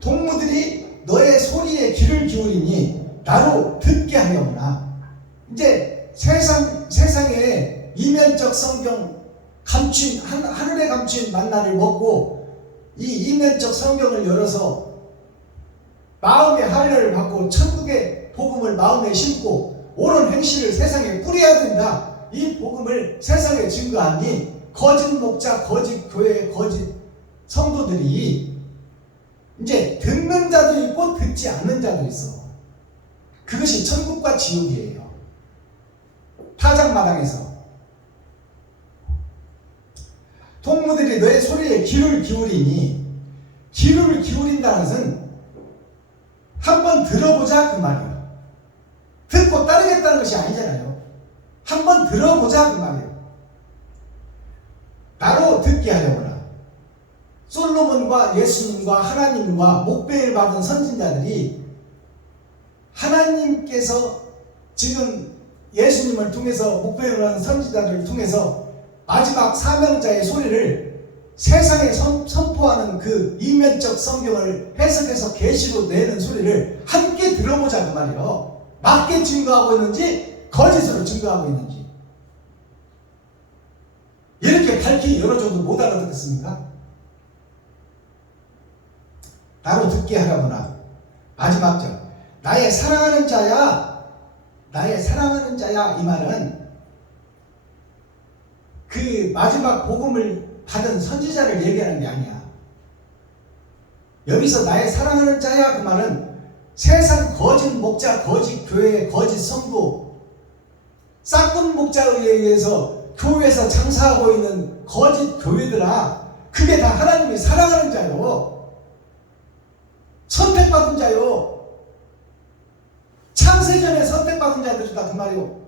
동무들이 너의 소리에 귀를 기울이니 나로 듣게 하려구나. 이제 세상에 이면적 성경 감추인, 하늘에 감추인 만나를 먹고 이 이면적 성경을 열어서 마음의 할례를 받고 천국의 복음을 마음에 심고 옳은 행실을 세상에 뿌려야 된다. 이 복음을 세상에 증거하니 거짓 목자, 거짓 교회, 거짓 성도들이 이제 듣는 자도 있고 듣지 않는 자도 있어. 그것이 천국과 지옥이에요. 타작마당에서 동무들이 너의 소리에 귀를 기울이니, 귀를 기울인다는 것은 한번 들어보자 그 말이에요. 듣고 따르겠다는 것이 아니잖아요. 한번 들어보자 그 말이에요. 나로 듣게 하려구나. 솔로몬과 예수님과 하나님과 목배를 받은 선진자들이 하나님께서 지금 예수님을 통해서 목배를 받은 선지자들을 통해서 마지막 사명자의 소리를 세상에 선포하는 그 이면적 성경을 해석해서 계시로 내는 소리를 함께 들어보자 그 말이에요. 맞게 증거하고 있는지 거짓으로 증거하고 있는지. 이렇게 밝히 열어줘도 못 알아듣겠습니까? 나로 듣게 하라구나. 마지막 절 나의 사랑하는 자야, 나의 사랑하는 자야 이 말은 그 마지막 복음을 받은 선지자를 얘기하는 게 아니야. 여기서 나의 사랑하는 자야 그 말은 세상 거짓 목자, 거짓 교회, 거짓 성도, 싹군 목자에 의해서 교회에서 장사하고 있는 거짓 교회들아, 그게 다 하나님이 사랑하는 자요. 선택받은 자요. 창세전에 선택받은 자들이다 그 말이요.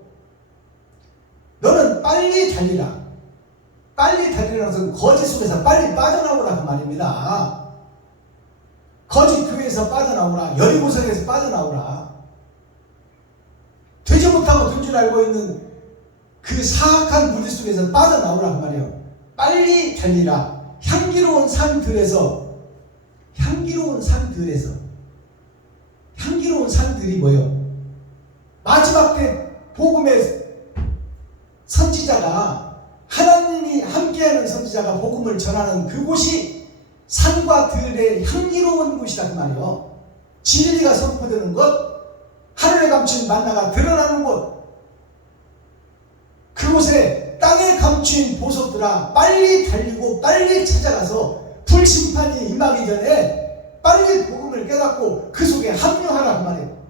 너는 빨리 달리라. 빨리 달리라는 것은 거짓 속에서 빨리 빠져나오라 그 말입니다. 거짓 교회에서 빠져나오라. 여리고성에서 빠져나오라. 되지 못하고 된 줄 알고 있는 그 사악한 무리 속에서 빠져나오라 그 말이에요. 빨리 달리라. 향기로운 산들에서, 향기로운 산들에서, 향기로운 산들이 뭐예요? 마지막 때 복음의 선지자가, 하나님이 함께하는 선지자가 복음을 전하는 그곳이 산과 들의 향기로운 곳이다 그 말이에요. 진리가 선포되는 곳, 하늘에 감춘 만나가 드러나는 곳, 그곳에 땅에 감춘 보석들아 빨리 달리고 빨리 찾아가서 불심판이 임하기 전에 빨리 복음을 깨닫고 그 속에 합류하라 그 말이에요.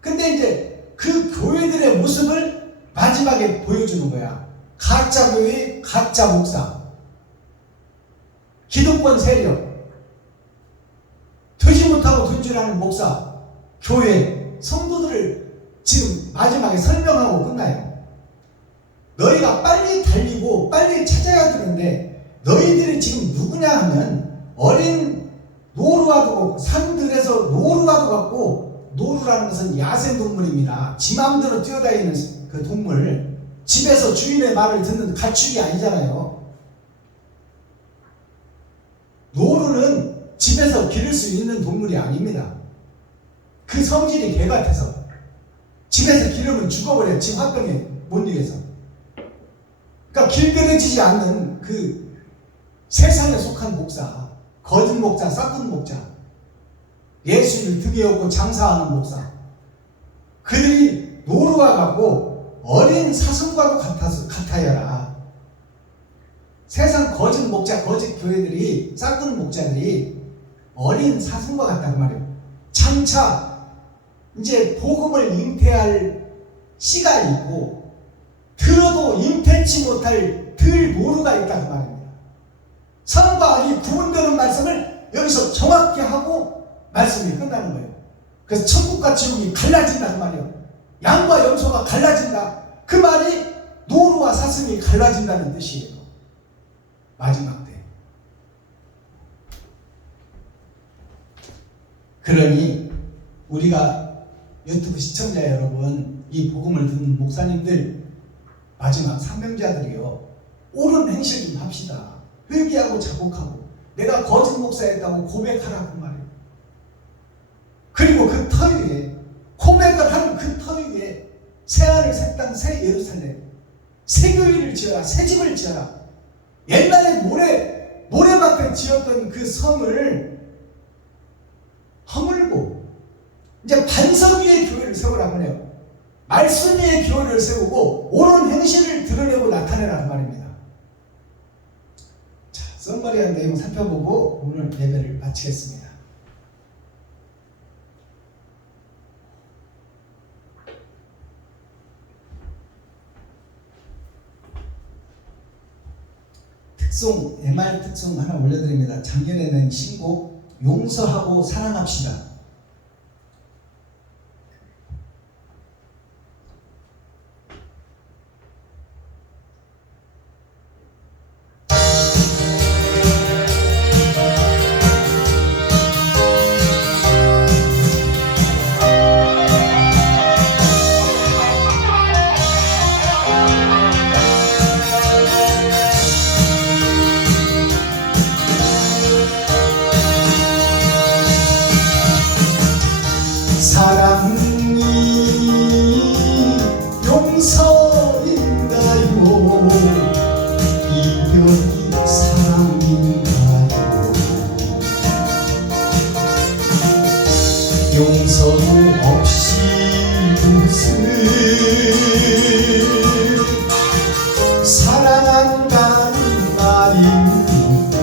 근데 이제 그 교회들의 모습을 마지막에 보여주는 거야. 가짜 교회, 가짜 목사, 기득권 세력, 되지 못하고 된 줄 아는 목사, 교회, 성도들을 지금 마지막에 설명하고 끝나요. 너희가 빨리 달리고 빨리 찾아야 되는데 너희들이 지금 누구냐 하면 어린 노루와도, 산들에서 노루와도 같고, 노루라는 것은 야생동물입니다. 지 맘대로 뛰어다니는 그 동물, 집에서 주인의 말을 듣는 가축이 아니잖아요. 노루는 집에서 기를 수 있는 동물이 아닙니다. 그 성질이 개 같아서 집에서 기르면 죽어버려요. 집 화병에 못 이겨서. 그러니까 길들여지지 않는 그 세상에 속한 목사, 거짓 목자, 싹군 목자, 예수를 등에 업고 장사하는 목사, 그들이 노루와 같고 어린 사슴과도 같아야라. 세상 거짓 목자, 거짓 교회들이, 싹군 목자들이 어린 사슴과 같다고 말이에요. 장차 이제 복음을 잉태할 씨가 있고 들어도 잉태치 못할 들 노루가 있다고 말입니다. 선과 악이 구분되는 말씀을 여기서 정확히 하고 말씀이 끝나는 거예요. 그래서 천국과 지옥이 갈라진다는 말이에요. 양과 염소가 갈라진다. 그 말이 노루와 사슴이 갈라진다는 뜻이에요. 마지막 때. 그러니 우리가 유튜브 시청자 여러분, 이 복음을 듣는 목사님들, 마지막 상명자들이요, 옳은 행실 좀 합시다. 회개하고 자복하고 내가 거짓 목사였다고 고백하라고 말이에요. 그리고 그 터 위에, 고백을 하는 그 터 위에 새하늘 새 땅 새 예루살렘, 새 교회를 지어라, 새 집을 지어라. 옛날에 모래밭에 지었던 그 성을 허물고 이제 반석 위에 교회를 세우라고 해요. 말씀 위에 교회를 세우고 옳은 행실을 드러내고 나타내라는 말입니다. 자, 썸머리한 내용 살펴보고 오늘 예배를 마치겠습니다. 특송, MR 특송 하나 올려드립니다. 작년에 낸 신곡 용서하고 사랑합시다. 사랑이 용서인가요? 이별이 사랑인가요? 용서도 없이 무슨 사랑한다는 말입니까?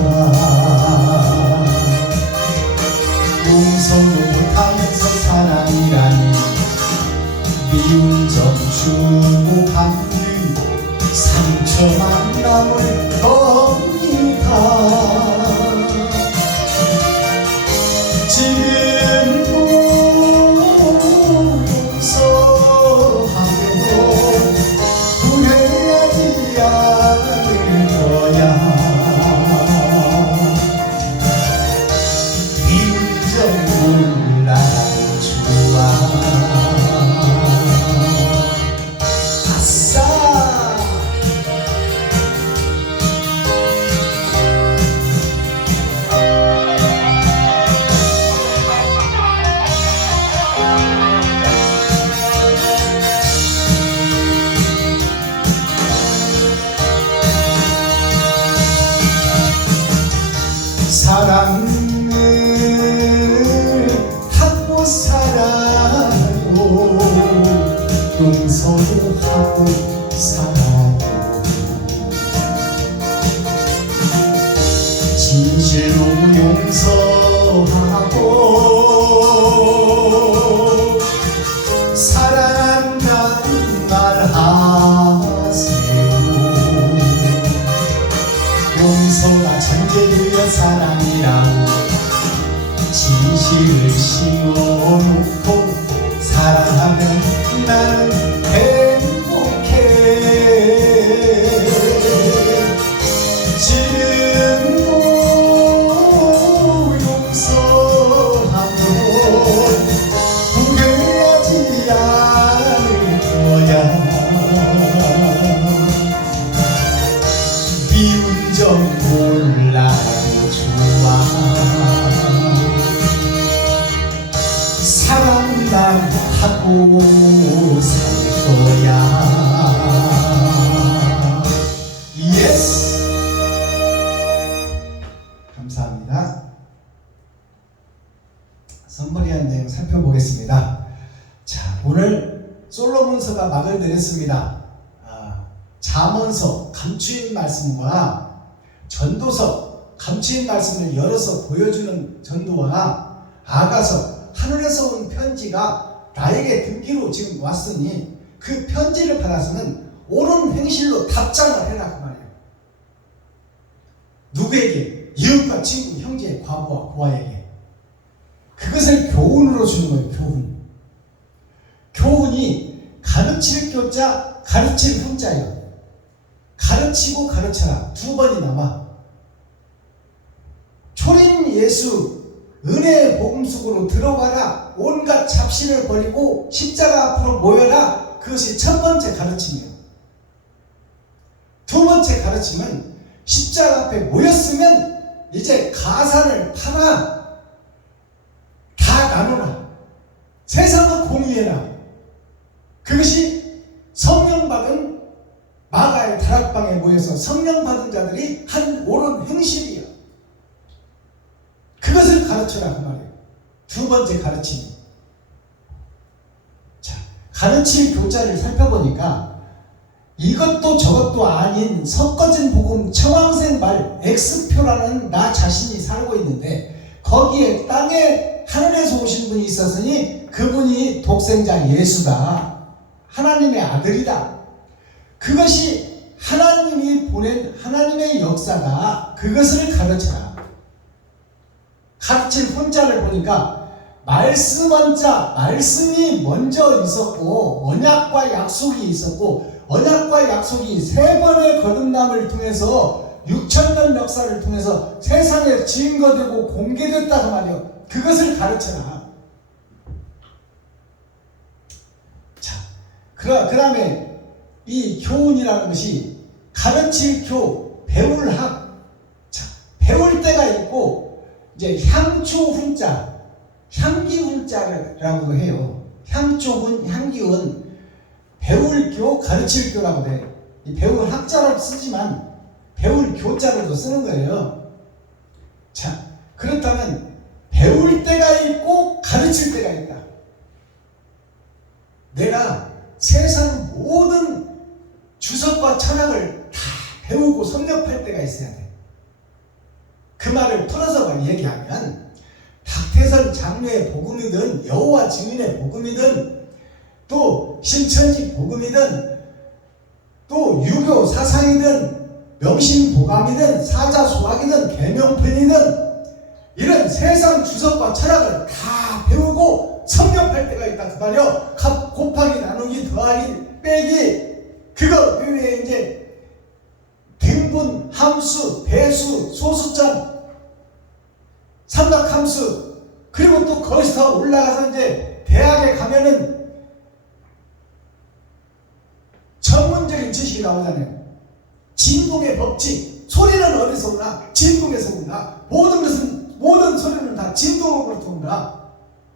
용서도 못하면서 사랑이라니 미운 점 주고 받는 상처만 남을 겁니다. 사랑을 하고 살아요. 용서도 하고 살아요. 진실로 용서하고 사랑한다는 말 하세요. 용서가 전제되어 사랑이라고 진실을 씌워놓고 사랑하면 나는 행복해. 지금도 용서하고 후회하지 않을 거야. 미운 점 몰라도 좋아. 사랑만 하고 살 거야. 예스. 감사합니다. 선물이한 내용 살펴보겠습니다. 자, 오늘 솔로몬서가 막을 내렸습니다. 잠언서 감추인 말씀과 전도서 감추인 말씀을 열어서 보여주는 전도와 아가서 하늘에서 온 편지가 나에게 등기로 지금 왔으니 그 편지를 받아서는 옳은 행실로 답장을 해라 그 말이에요. 누구에게? 이웃과 친구, 형제, 과부와 고아에게. 그것을 교훈으로 주는 거예요. 교훈. 교훈이 가르칠 교자, 가르칠 훈자예요. 가르치고 가르쳐라 두 번이 나와. 초림 예수 은혜의 복음 속으로 들어와라. 온갖 잡신을 버리고 십자가 앞으로 모여라. 그것이 첫 번째 가르침이에요. 두 번째 가르침은 십자가 앞에 모였으면 이제 가산을 팔아 다 나눠라. 세상과 공유해라. 그것이 성령 받은 마가의 다락방에 모여서 성령 받은 자들이 한 옳은 행실이야. 그것을 가르쳐라 그 말이에요. 두 번째 가르침. 자, 가르칠 교자를 살펴보니까 이것도 저것도 아닌 섞어진 복음 청황생 말 X표라는 나 자신이 살고 있는데 거기에 땅에 하늘에서 오신 분이 있었으니 그분이 독생자 예수다. 하나님의 아들이다. 그것이 하나님이 보낸 하나님의 역사다. 그것을 가르쳐라. 가르칠 혼자를 보니까 말씀 원자, 말씀이 먼저 있었고 언약과 약속이 있었고 언약과 약속이 세 번의 거듭남을 통해서 6,000년 역사를 통해서 세상에 증거되고 공개됐다 그 말이에요. 그것을 가르쳐라. 자, 그 다음에 이 교훈이라는 것이 가르칠 교, 배울 학. 자, 배울 때가 있고 이제 향초 훈자, 향기 훈자라고도 해요. 향초훈, 향기훈, 배울 교, 가르칠 교라고 돼. 이 배울 학자를 쓰지만 배울 교자로도 쓰는 거예요. 자, 그렇다면 배울 때가 있고 가르칠 때가 있다. 내가 세상 모든 주석과 철학을 다 배우고 섭렵할 때가 있어야 돼. 그 말을 풀어서 얘기하면 박태선 장로의 복음이든 여호와 증인의 복음이든 또 신천지 복음이든 또 유교 사상이든 명심보감이든 사자소학이든 계명편이든 이런 세상 주석과 철학을 다 배우고 섭렵할 때가 있다 그 말이요. 값 곱하기 나누기 더하기 빼기 그거 외에 이제 등분, 함수, 배수, 소수점, 삼각함수 그리고 또 거기서 더 올라가서 이제 대학에 가면은 전문적인 지식이 나오잖아요. 진동의 법칙, 소리는 어디서 오나? 진동에서 오나? 모든 소리는 다 진동으로부터 온다.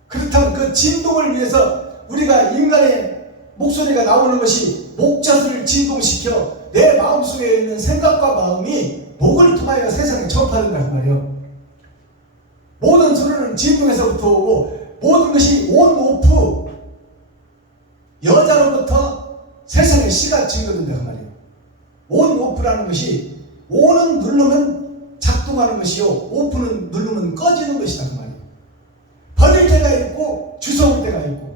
그렇다면 그 진동을 위해서 우리가 인간의 목소리가 나오는 것이 목젖을 진동시켜 내 마음속에 있는 생각과 마음이 목을 통하여 세상에 전파된다는 말이에요. 모든 소리는 진동에서부터 오고 모든 것이 온 오프 여자로부터 세상의 씨가 증거된다 그 말이에요. 온 오프라는 것이 온은 누르면 작동하는 것이요 오프는 누르면 꺼지는 것이다 그 말이에요. 버릴 때가 있고 주워올 때가 있고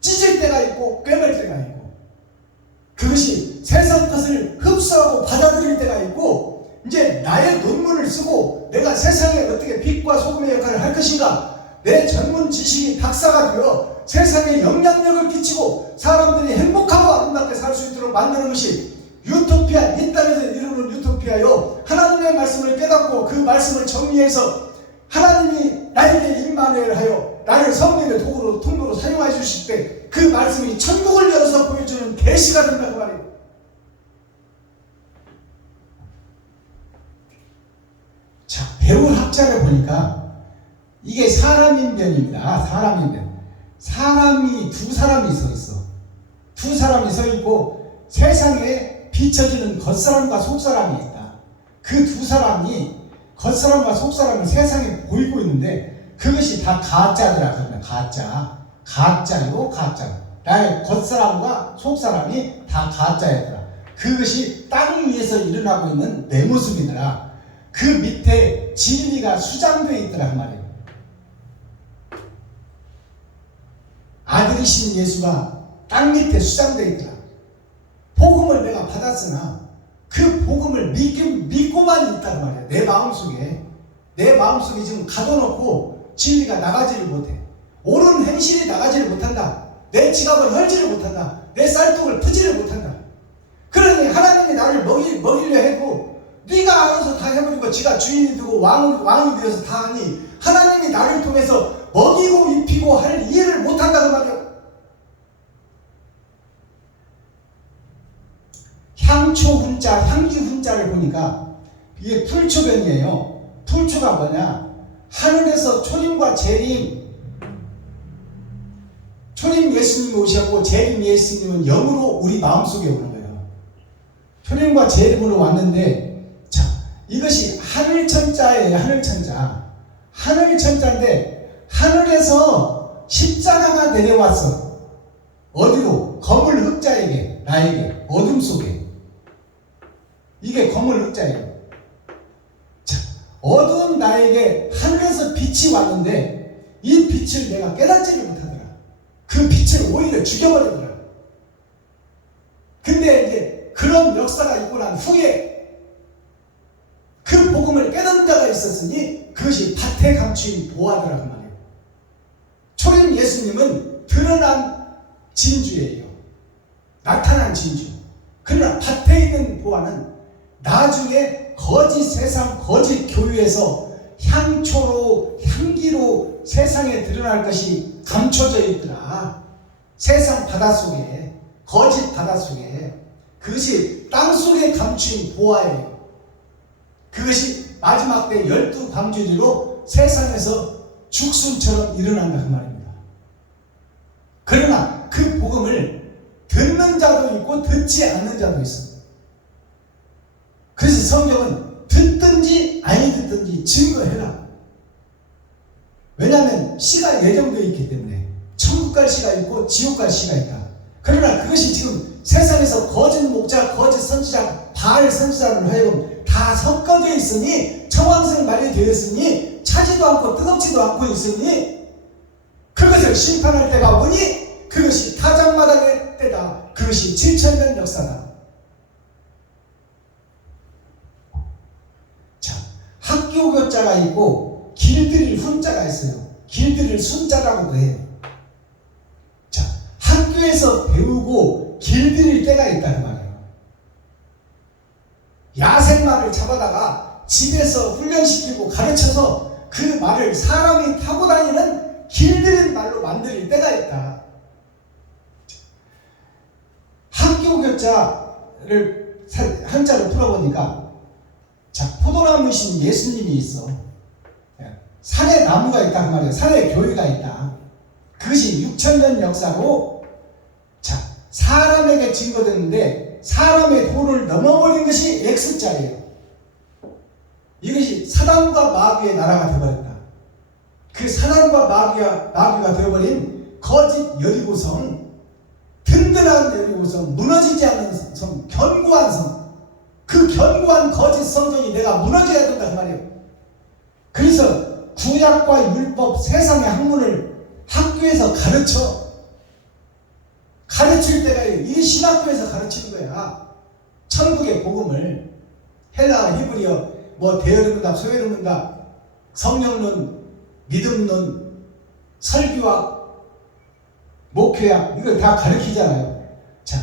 찢을 때가 있고 꿰맬 때가 있고 그것이 세상 것을 흡수하고 받아들일 때가 있고 이제 나의 논문을 쓰고 내가 세상에 어떻게 빛과 소금의 역할을 할 것인가 내 전문 지식이 박사가 되어 세상에 영향력을 끼치고 사람들이 행복하고 아름답게 살 수 있도록 만드는 것이 유토피아 이 땅에서 이루는 유토피아요 하나님의 말씀을 깨닫고 그 말씀을 정리해서 하나님이 나에게 임마누엘 하여 나를 성령의 도구로 통로로 사용해 주실 때 그 말씀이 천국을 열어서 보여주는 계시가 된다 그 말이에요. 자, 배울 학자를 보니까 이게 사람인변입니다. 사람인변. 사람이 두 사람이 서 있어. 두 사람이 서 있고 세상에 비춰지는 겉사람과 속사람이 있다. 그 두 사람이 겉사람과 속사람을 세상에 보이고 있는데 그것이 다 가짜더라. 그러면 가짜요 가짜. 나의 겉사람과 속사람이 다 가짜였더라. 그것이 땅 위에서 일어나고 있는 내 모습이더라. 그 밑에 진리가 수장되어 있더라 그 말이에요. 아들이신 예수가 땅 밑에 수장되어 있더라. 복음을 내가 받았으나 그 복음을 믿고만 있단 말이야. 내 마음속에 지금 가둬놓고 진리가 나가지를 못해. 옳은 행실이 나가지를 못한다. 내 지갑을 헐지를 못한다. 내 쌀떡을 푸지를 못한다. 그러니 하나님이 나를 먹이려 해도 네가 알아서 다 해버리고 지가 주인이 되고 왕이 되어서 다 하니 하나님이 나를 통해서 먹이고 입히고 할 이해를 못한다는 말이야. 향초 훈자, 향기 훈자를 보니까 이게 풀초변이에요. 풀초가 뭐냐? 하늘에서 초림과 재림, 초림 예수님이 오셨고 재림 예수님은 영으로 우리 마음속에 오는 거예요. 초림과 재림으로 왔는데 자, 이것이 하늘천자예요. 하늘천자인데 하늘에서 십자가가 내려왔어. 어디로? 거물 흑자에게, 나에게, 어둠 속에. 이게 거물 흑자예요. 자, 어두운 나에게 하늘에서 빛이 왔는데 이 빛을 내가 깨닫지를 못하더라. 그 빛을 오히려 죽여버리더라. 근데 이제 그런 역사가 있고 난 후에 그 복음을 깨닫는 자가 있었으니 그것이 밭에 감추인 보화더라 그 말이에요. 초림 예수님은 드러난 진주예요. 나타난 진주. 그러나 밭에 있는 보화는 나중에 거짓 세상, 거짓 교회에서 향초로, 향기로 세상에 드러날 것이 감춰져 있더라. 세상 바닷속에, 거짓 바닷속에. 그것이 땅속에 감춘 보화예요. 그것이 마지막 때 12광주리로 세상에서 죽순처럼 일어난다 그 말입니다. 그러나 그 복음을 듣는 자도 있고 듣지 않는 자도 있습니다. 그래서 성경은 듣든지 아니 듣든지 증거해라. 왜냐하면 씨가 예정되어 있기 때문에 천국 갈 씨가 있고 지옥 갈 씨가 있다. 그러나 그것이 지금 세상에서 거짓 목자, 거짓 선지자, 바알 선지자를 하여금 다 섞어져 있으니 청황색 말이 되었으니 차지도 않고 뜨겁지도 않고 있으니 그것을 심판할 때가 오니 그것이 타작마당의 때다. 그것이 7,000년 역사다. 자, 학교교자가 있고 길들일 훈자가 있어요. 길들일 순자라고도 해요. 자, 학교에서 배우고 길들일 때가 있다는 말이에요. 야생말을 잡아다가 집에서 훈련시키고 가르쳐서 그 말을 사람이 타고 다니는 길들인 말로 만들 때가 있다. 학교교자를 한자로 풀어보니까 자, 포도나무이신 예수님이 있어. 산에 나무가 있다 그 말이에요. 산에 교회가 있다. 그것이 6,000년 역사로 자, 사람에게 증거됐는데 사람의 도를 넘어버린 것이 X자예요. 이것이 사단과 마귀의 나라가 되어버렸다. 그 사단과 마귀가 되어버린 거짓 여리고성, 든든한 여리고성, 무너지지 않는 성, 견고한 성, 그 견고한 거짓 성전이 내가 무너져야 된다 그 말이에요. 그래서 구약과 율법, 세상의 학문을 학교에서 가르칠 때가 이게 신학교에서 가르치는 거야. 천국의 복음을 헬라, 히브리어, 대여름문답, 소여름문답, 성령론, 믿음론, 설교학, 목회학 이걸 다 가르치잖아요. 자,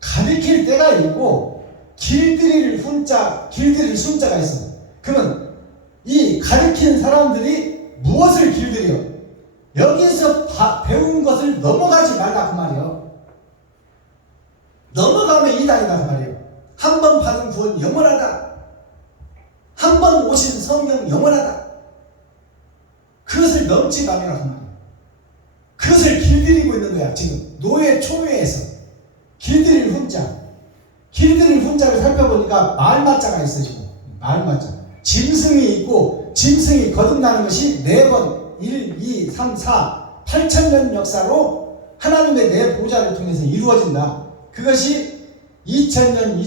가르칠 때가 있고 길들일 순자가 있어. 그러면 이 가르치는 사람들이 무엇을 길들여? 여기에서 배운 것을 넘어가지 말라 그 말이에요. 넘어가면 이단이다 그 말이에요. 한 번 받은 구원 영원하다. 한 번 오신 성령 영원하다. 그것을 넘지 말아라 그 말이에요. 그것을 길들이고 있는 거야. 지금 노예 초회에서 길들일 훈자를 살펴보니까 말맞자가 있어. 지금 말맞자 짐승이 있고, 짐승이 거듭나는 것이 4번 1, 2, 3, 4 8,000년 역사로 하나님의 내 보좌를 통해서 이루어진다. 그것이 2000년,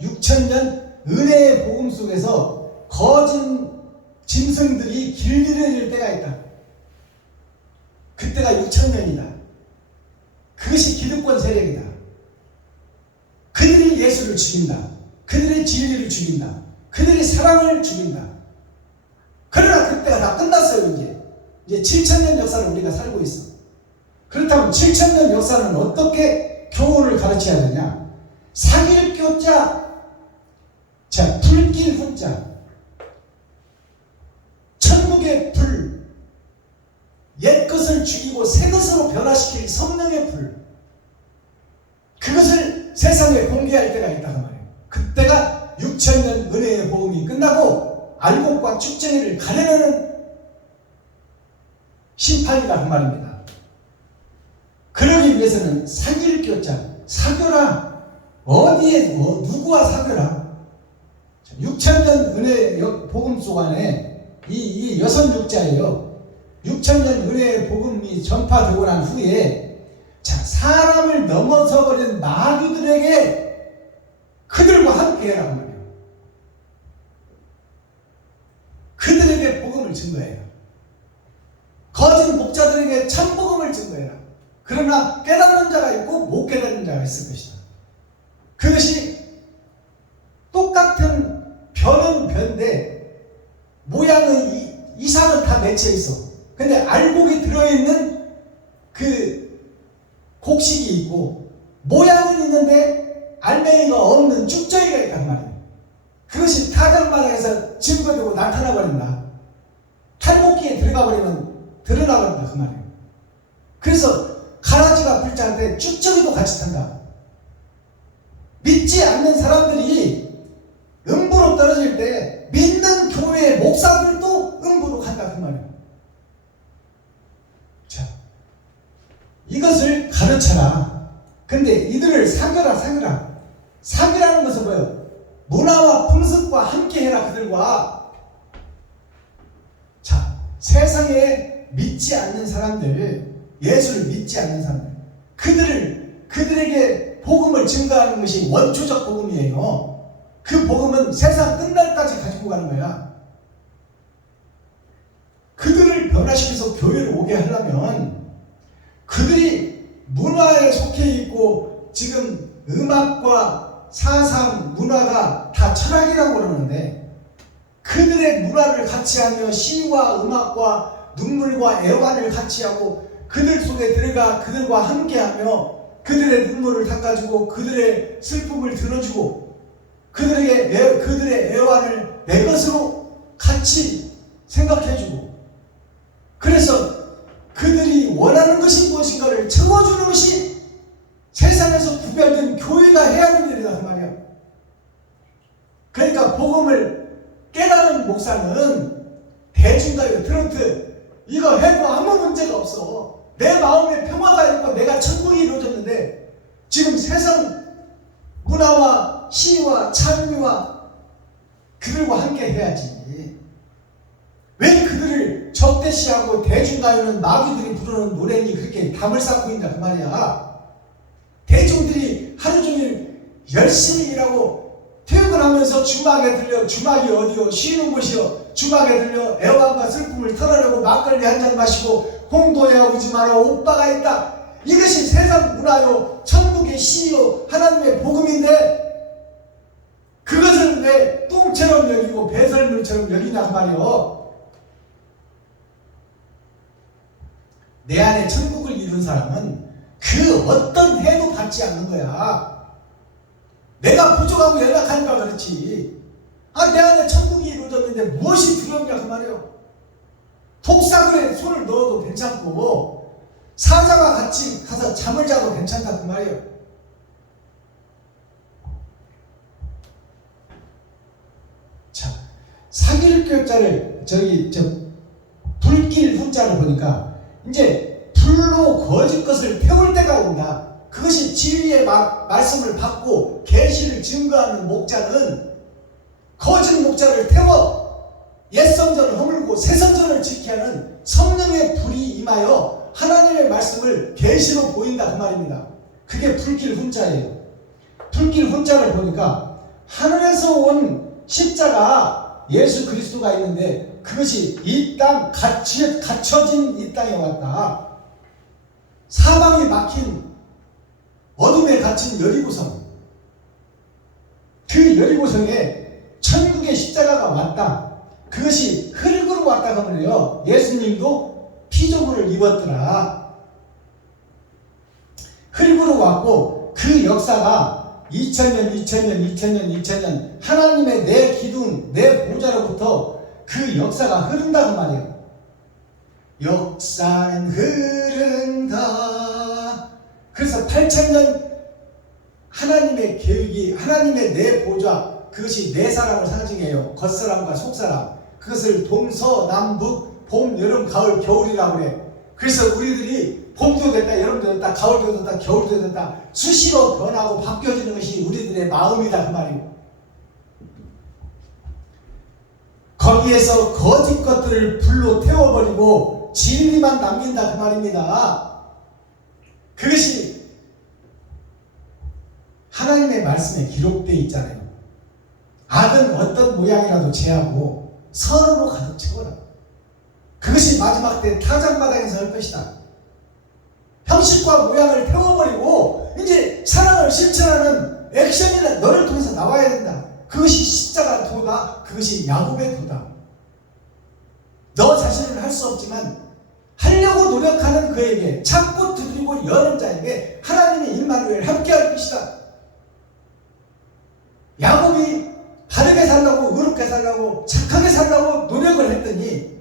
6000년 은혜의 복음 속에서 거짓 짐승들이 길들여질 때가 있다. 그때가 6000년이다. 그것이 기득권 세력이다. 그들이 예수를 죽인다. 그들의 진리를 죽인다. 그들이 사랑을 죽인다. 그러나 그때가 다 끝났어요. 이제 7000년 역사를 우리가 살고 있어. 그렇다면 7000년 역사는 어떻게 교훈을 가르쳐야 되냐? 사귈 교자, 자, 불길 훈자, 천국의 불, 옛 것을 죽이고 새 것으로 변화시킬 성령의 불, 그것을 세상에 공개할 때가 있다고 말이에요. 그때가 6000년 은혜의 복음이 끝나고 알곡과 축쟁이를 가려내는 심판이라고 말입니다. 그러기 위해서는 사귈 교자, 사교라. 어디에 누구와 사교라. 6000년 은혜 복음 속 안에 이 66자예요. 6000년 은혜의 복음이 전파되고 난 후에, 자, 사람을 넘어서 버린 마귀들에게 그들과 함께 해라고 말이에요. 그들에게 복음을 증거해라. 거짓 목자들에게 참 복음을 증거해라. 그러나 깨닫는 자가 있고 못 깨닫는 자가 있을 것이다. 그것이 똑같은 변은 변대, 모양은 이상은 다 맺혀 있어. 근데 알곡이 들어있는 그 곡식이 있고, 모양은 있는데 알맹이가 없는 쭉정이가 있단 말이에요. 그것이 타작마당에서 증거되고 나타나버린다. 탈곡기에 들어가버리면 드러나버린다 그 말이에요. 그래서 가라지가 불장할 때 쭉정이도 같이 탄다. 믿지 않는 사람들이 음부로 떨어질 때 믿는 교회의 목사들도 음부로 간다 그 말이에요. 자, 이것을 가르쳐라. 근데 이들을 사귀라. 사귀라는 것은 뭐예요? 문화와 풍습과 함께해라. 그들과. 자, 세상에 믿지 않는 사람들, 예수를 믿지 않는 사람들, 그들에게 복음을 증거하는 것이 원초적 복음이에요. 그 복음은 세상 끝날까지 가지고 가는 거야. 그들을 변화시켜서 교회로 오게 하려면 그들이 문화에 속해 있고, 지금 음악과 사상, 문화가 다 철학이라고 그러는데, 그들의 문화를 같이 하며 시와 음악과 눈물과 애환을 같이 하고 그들 속에 들어가 그들과 함께하며 그들의 눈물을 닦아주고 그들의 슬픔을 들어주고 그들의 애환을 내 것으로 같이 생각해주고, 그래서 그들이 원하는 것이 무엇인가를 채워주는 것이 세상에서 구별된 교회가 해야 하는 일이다 그 말이야. 그러니까 복음을 깨달은 목사는 대중가요, 트로트 이거 해도 아무 문제가 없어. 내 마음에 평화가 있고 내가 천국이 이루어졌는데, 지금 세상 문화와 시와 찬미와 그들과 함께 해야지. 왜 그들을 적대시하고 대중가요는 마귀들이 부르는 노래니 그렇게 담을 쌓고 있나 그 말이야. 대중들이 하루 종일 열심히 일하고 퇴근하면서 주막에 들려, 주막이 어디요? 쉬는 곳이요. 주막에 들려 애환과 슬픔을 털어내고 막걸리 한 잔 마시고 홍도에 오지 마라 오빠가 있다. 이것이 세상 문화요, 천국의 시요, 하나님의 복음인데 그것을 왜 똥처럼 여기고 배설물처럼 여기냐 그 말이요. 내 안에 천국을 이룬 사람은 그 어떤 해도 받지 않는 거야. 내가 부족하고 연약하니까 그렇지. 내 안에 천국이 이루어졌는데 무엇이 두렵냐 그 말이에요. 독사구에 손을 넣어도 괜찮고 사자와 같이 가서 잠을 자도 괜찮다 그 말이에요. 자, 사기를 교자를 불길 훈자를 보니까 이제 불로 거짓 것을 태울 때가 온다. 그것이 진리의 말씀을 받고 계시를 증거하는 목자는 거짓 목자를 태워 옛 성전을 허물고 새 성전을 지키게 하는 성령의 불이 임하여 하나님의 말씀을 계시로 보인다 그 말입니다. 그게 불길 훈자예요. 불길 훈자를 보니까 하늘에서 온 십자가 예수 그리스도가 있는데 그것이 이 땅 갇혀진 이 땅에 왔다. 사방이 막힌 어둠에 갇힌 여리고성, 그 여리고성에 천국의 십자가가 왔다. 그것이 흙으로 왔다 하면요, 예수님도 피조물을 입었더라. 흙으로 왔고 그 역사가 2000년 하나님의 내 기둥, 내 보좌로부터 그 역사가 흐른다 그 말이에요. 역사는 흐른다. 그래서 8000년 하나님의 계획이, 하나님의 내 보좌, 그것이 내 사람을 상징해요. 겉사람과 속사람. 그것을 동서남북, 봄, 여름, 가을, 겨울이라고 그래. 그래서 우리들이 봄도 됐다, 여름도 됐다, 가을도 됐다, 겨울도 됐다, 수시로 변하고 바뀌어지는 것이 우리들의 마음이다 그 말이에요. 거기에서 거짓 것들을 불로 태워버리고 진리만 남긴다 그 말입니다. 그것이 하나님의 말씀에 기록되어 있잖아요. 악은 어떤 모양이라도 제하고 선으로 가득 채워라. 그것이 마지막 때 타작마당에서 할 것이다. 형식과 모양을 태워버리고 이제 사랑을 실천하는 액션이 너를 통해서 나와야 된다. 그것이 십자가 도다. 그것이 야곱의 도다. 너 자신은 할 수 없지만 하려고 노력하는 그에게, 찾고 두드리고 여는 자에게 하나님의 임마누엘 함께할 것이다. 야곱이 바르게 살라고, 의롭게 살라고, 착하게 살라고 노력을 했더니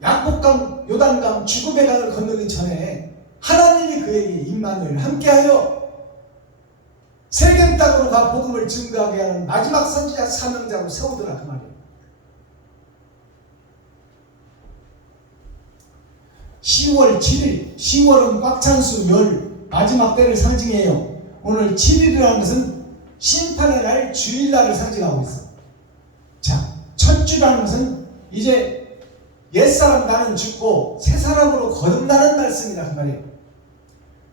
야복강, 요단강, 죽음의 강을 건너기 전에 하나님이 그에게 임마누엘 함께하여 세겜 땅으로 가 복음을 증거하게 하는 마지막 선지자 사명자로 세우더라 그 말이에요. 10월 7일, 10월은 꽉찬수 열 마지막 때를 상징해요. 오늘 7일이라는 것은 심판의 날, 주일날을 상징하고 있어. 자, 첫 주라는 것은 이제 옛사람 나는 죽고 새 사람으로 거듭나는 말씀이다 그 말이에요.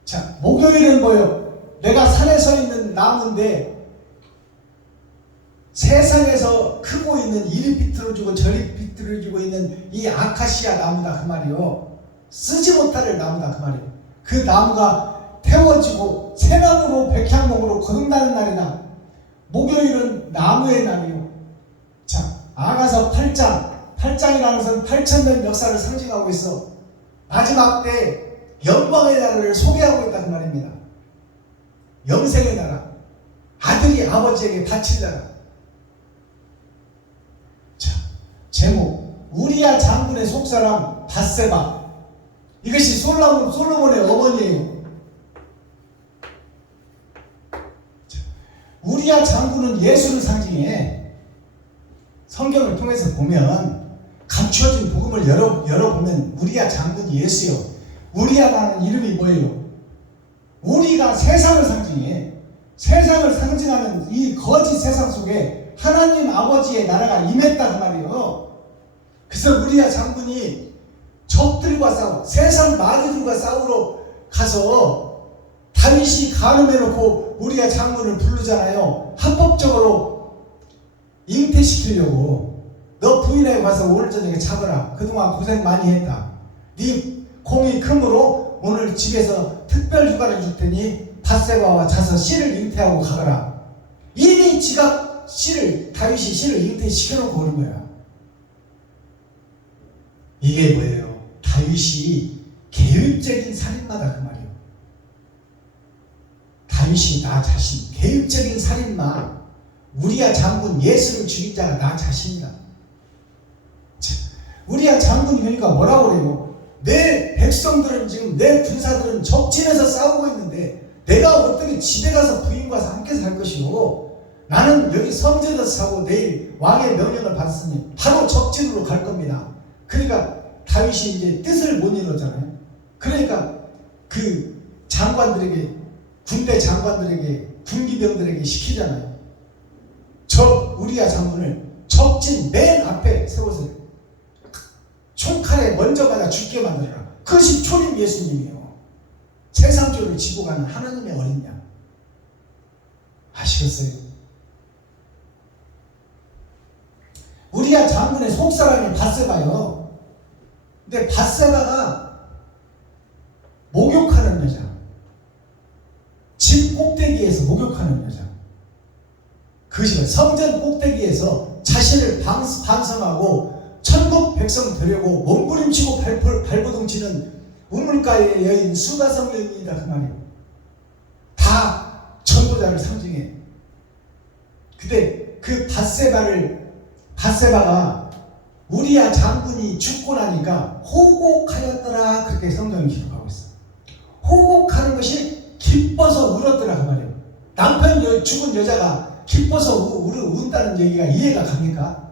자, 목요일은 뭐예요? 내가 산에 서 있는 나무인데 세상에서 크고 있는 이리 비틀어지고 저리 비틀어지고 있는 이 아카시아 나무다 그 말이요. 쓰지 못할 나무다 그 말이에요. 그 나무가 태워지고 새나무로 백향목으로 거듭나는 날이다. 목요일은 나무의 날이요. 자, 아가서 8장이라는 것은 8000년 역사를 상징하고 있어. 마지막 때 영광의 나라를 소개하고 있다 그 말입니다. 영생의 나라, 아들이 아버지에게 바칠 나라. 자, 제목 우리야 장군의 속사람 밧세바. 이것이 솔로몬의 어머니예요. 자, 우리야 장군은 예수를 상징해. 성경을 통해서 보면 감추어진 복음을 열어보면 우리야 장군이 예수요. 우리야라는 이름이 뭐예요? 우리가 세상을 상징해. 세상을 상징하는 이 거짓 세상 속에 하나님 아버지의 나라가 임했단 말이에요. 그래서 우리야 장군이 적들과 싸워 세상 마귀들과 싸우러 가서 다윗이 간음해놓고 우리야 장군을 부르잖아요. 합법적으로 잉태시키려고. 너 부인에게 가서 오늘 저녁에 잡아라. 그동안 고생 많이 했다. 네 공이 크므로 오늘 집에서 특별 휴가를 줄 테니 밧세바와 자서 씨를 잉태하고 가거라. 이미 지가 다윗이 씨를 잉태시켜놓고 오는 거야. 이게 뭐예요? 다윗이 계획적인 살인마다 그 말이에요. 다윗이 나 자신, 계획적인 살인마. 우리야 장군 예수를 죽인 자가 나 자신이다. 우리야 장군이 그러니까 뭐라고 그래요? 내 백성들은 지금 내 군사들은 적진에서 싸우고 있는데 내가 어떻게 집에 가서 부인과 함께 살 것이오? 나는 여기 성전에서 사고 내일 왕의 명령을 받았으니 바로 적진으로 갈 겁니다. 그러니까 다윗이 이제 뜻을 못 이루잖아요. 그러니까 그 장관들에게, 군대 장관들에게, 군기병들에게 시키잖아요. 저 우리야 장군을 적진 맨 앞에 세워서 총칼에 먼저 받아 죽게 만들어라. 그것이 초림 예수님이에요. 세상조를 지고 가는 하나님의 어린 양. 아시겠어요? 우리야 장군의 속사람이 밧세바요. 근데 밧세바가 목욕하는 여자, 집 꼭대기에서 목욕하는 여자, 그것이 성전 꼭대기에서 자신을 반성하고 천국 백성 되려고 몸부림치고 발버둥치는 우물가의 여인 수가성 여인이다 그 말이에요. 다 전도자를 상징해. 근데 그 밧세바가 우리야 장군이 죽고 나니까 호곡하였더라 그렇게 성경이 기록하고 있어요. 호곡하는 것이 기뻐서 울었더라 그 말이에요. 남편 죽은 여자가 기뻐서 운다는 얘기가 이해가 갑니까?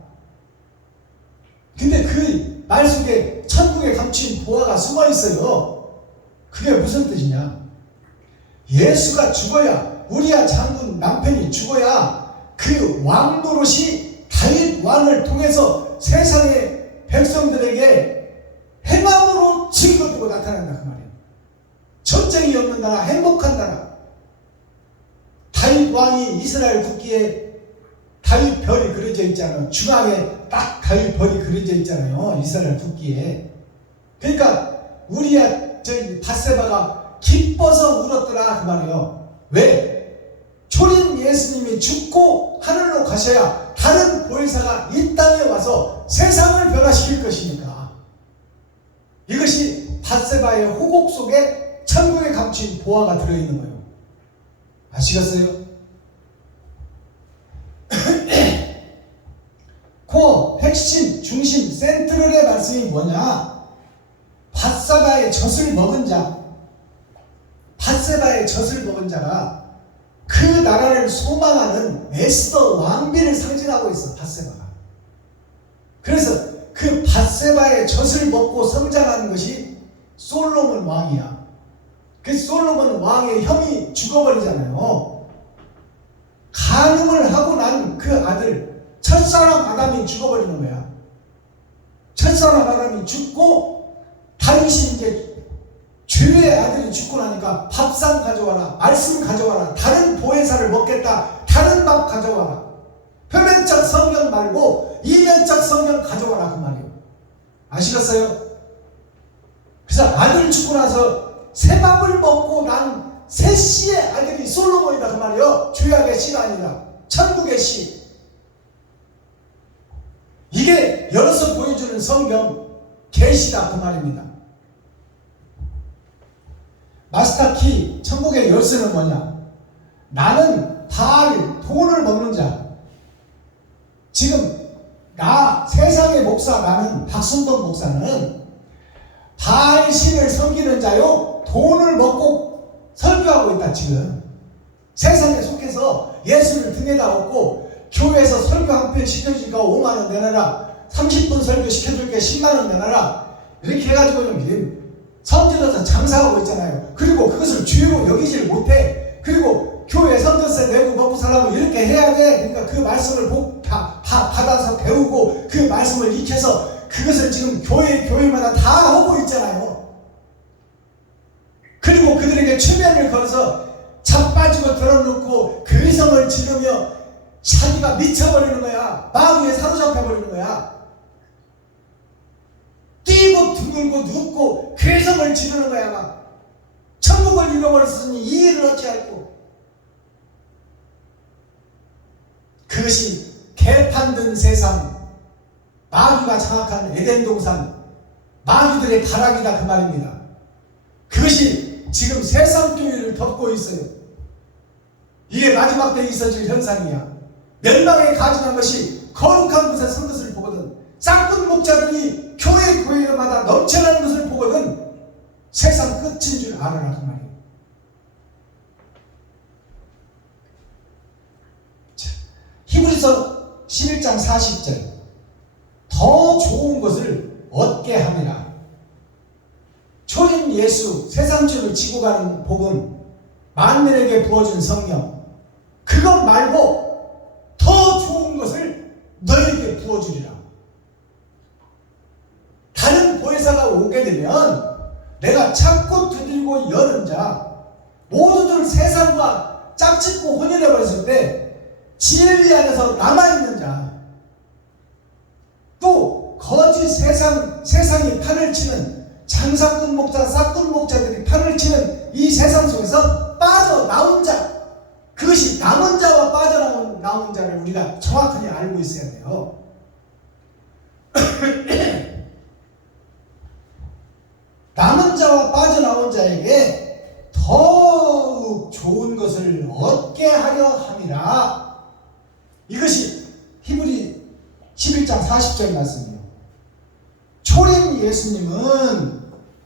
근데 그 말 속에 천국에 감춘 보화가 숨어 있어요. 그게 무슨 뜻이냐? 예수가 죽어야, 우리야 장군 남편이 죽어야 그 왕 노릇이 다윗 왕을 통해서 세상의 백성들에게 행함으로 증거되고 나타난다 그 말이에요. 전쟁이 없는 나라, 행복한 나라. 다윗 왕이 이스라엘 국기에 다윗 별이 그려져 있잖아요. 중앙에 딱 다윗 별이 그려져 있잖아요. 이스라엘 국기에. 그러니까 우리야 밧세바가 기뻐서 울었더라 그 말이에요. 왜? 초림 예수님이 죽고 하늘로 가셔야 다른 보혜사가 이 땅에 와서 세상을 변화시킬 것이니까. 이것이 밧세바의 호곡 속에 천국에 감춘 보화가 들어있는 거예요. 아시겠어요? 코어, 핵심, 중심, 센트럴의 말씀이 뭐냐? 밧세바의 젖을 먹은 자, 밧세바의 젖을 먹은 자가 그 나라를 소망하는 에스더 왕비를 상징하고 있어. 밧세바가. 그래서 그 밧세바의 젖을 먹고 성장하는 것이 솔로몬 왕이야. 그 솔로몬 왕의 형이 죽어버리잖아요. 간음을 하고 난 그 아들 첫사람 아담이 죽어버리는 거야. 첫사람 아담이 죽고 다윗이 이제 죄의 아들이 죽고 나니까 밥상 가져와라, 말씀 가져와라, 다른 보혜사를 먹겠다, 다른 밥 가져와라. 표면적 성경 말고 이면적 성경 가져와라 그 말이에요. 아시겠어요? 그래서 아들 죽고 나서 새 밥을 먹고 난 새 씨의 아들이 솔로몬이다 그 말이에요. 죄악의 씨가 아니라 천국의 씨. 이게 열어서 보여주는 성경 계시다 그 말입니다. 마스터키 천국의 열쇠는 뭐냐? 나는 바알 돈을 먹는 자. 지금 세상의 목사 나는 박순범 목사는 바알 신을 섬기는 자요 돈을 먹고 설교하고 있다. 지금 세상에 속해서 예수를 등에다 업고 교회에서 설교 한 편 시켜주니까 5만원 내놔라, 30분 설교 시켜줄게 10만원 내놔라, 이렇게 해가지고 좀 성질러서 장사하고 있잖아요. 그리고 그것을 주의로 여기질 못해. 그리고 교회 선전세 내고 먹고 살라고 이렇게 해야 돼. 그러니까 그 말씀을 받아서 배우고 그 말씀을 익혀서 그것을 지금 교회마다 다 하고 있잖아요. 그리고 그들에게 최면을 걸어서 자빠지고 들어놓고 괴성을 지르며 자기가 미쳐버리는 거야. 마귀에 사로잡혀버리는 거야. 뛰고 둥글고 눕고 괴성을 지르는 거야. 막 천국을 잃어버렸으니 이 일을 어찌할꼬. 그것이 개판된 세상, 마귀가 장악한 에덴 동산, 마귀들의 타락이다 그 말입니다. 그것이 지금 세상 교회를 덮고 있어요. 이게 마지막 때에 있어질 현상이야. 멸망에 가증한 것이 거룩한 곳에 선 것을 보거든, 쌍꾼 목자들이 교회마다 넘쳐나는 것을 보거든, 세상 끝인 줄 알아라 그 말이에요. 자, 히브리서 11장 40절, 더 좋은 것을 얻게 함이라. 초림 예수, 세상주를 지고 가는 복음, 만민에게 부어준 성령, 그것 말고 더 좋은 것을 너에게 부어주리라. 다른 보혜사가 오게 되면 내가 찾고 두들고 여는 자, 모두들 세상과 짝짓고 혼인해버렸을 때 진리 안에서 남아있는 자, 또 거짓 세상이 판을 치는 장사꾼 목자, 싹꾼 목자들이 판을 치는 이 세상 속에서 빠져나온 자, 그것이 남은 자와 빠져나온 자를 우리가 정확하게 알고 있어야 돼요. 남은 자와 빠져나온 자에게 더욱 좋은 것을 얻게 하려 함이라. 이것이 히브리 11장 40절 말씀이에요. 초림 예수님은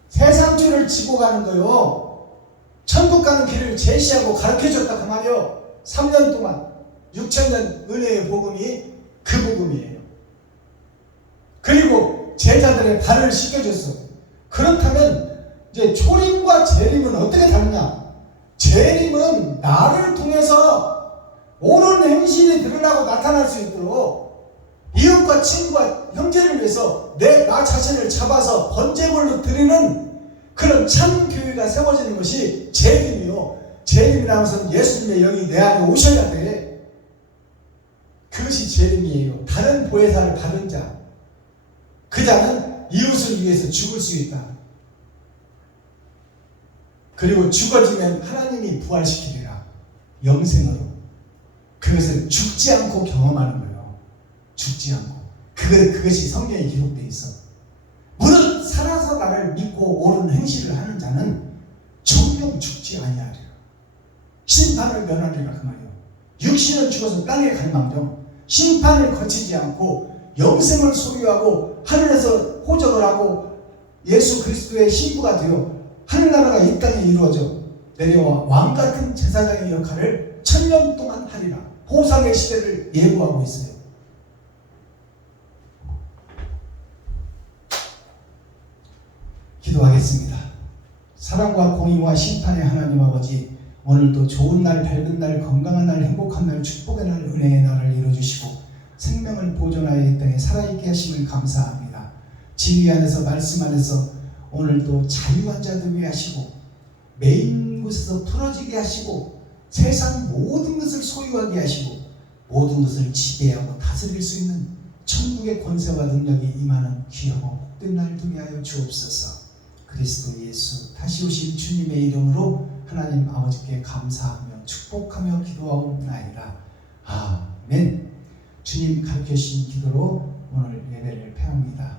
세상주를 지고 가는 거요, 천국 가는 길을 제시하고 가르쳐줬다 그 말이요. 3년 동안 6,000년 은혜의 복음이 그 복음이에요. 그리고 제자들의 발을 씻겨줬어. 그렇다면 이제 초림과 재림은 어떻게 다르냐? 재림은 나를 통해서 옳은 행실이 드러나고 나타날 수 있도록 이웃과 친구와 형제를 위해서 나 자신을 잡아서 번제물로 드리는 그런 참 교회가 세워지는 것이 재림이요. 재림이라는 것은 예수님의 영이 내 안에 오셔야 돼. 그것이 재림이에요. 다른 보혜사를 받은 자, 그 자는 이웃을 위해서 죽을 수 있다. 그리고 죽어지면 하나님이 부활시키리라. 영생으로. 그것을 죽지 않고 경험하는 거예요. 죽지 않고. 그것이 성경에 기록되어 있어. 무릇 살아서 나를 믿고 옳은 행실을 하는 자는 정령 죽지 아니하리라. 심판을 면하리라 그 말이에요. 육신은 죽어서 땅에 갈망정 심판을 거치지 않고 영생을 소유하고 하늘에서 호적을 하고 예수 그리스도의 신부가 되어 하늘나라가 이 땅에 이루어져 내려와 왕같은 제사장의 역할을 1000년 동안 하리라. 보상의 시대를 예고하고 있어요. 기도하겠습니다. 사랑과 공의와 심판의 하나님 아버지, 오늘도 좋은 날, 밝은 날, 건강한 날, 행복한 날, 축복의 날, 은혜의 날을 이루어주시고 생명을 보존하여 이 땅에 살아있게 하심을 감사합니다. 진리 안에서, 말씀 안에서 오늘도 자유한 자 되게 하시고 매인 곳에서 풀어지게 하시고 세상 모든 것을 소유하게 하시고 모든 것을 지배하고 다스릴 수 있는 천국의 권세와 능력이 임하는 귀하고 복된 날 되게 하여 주옵소서. 그리스도 예수 다시 오실 주님의 이름으로 하나님 아버지께 감사하며 축복하며 기도하옵나이다. 아멘. 주님 가르쳐주신 기도로 오늘 예배를 폐합니다.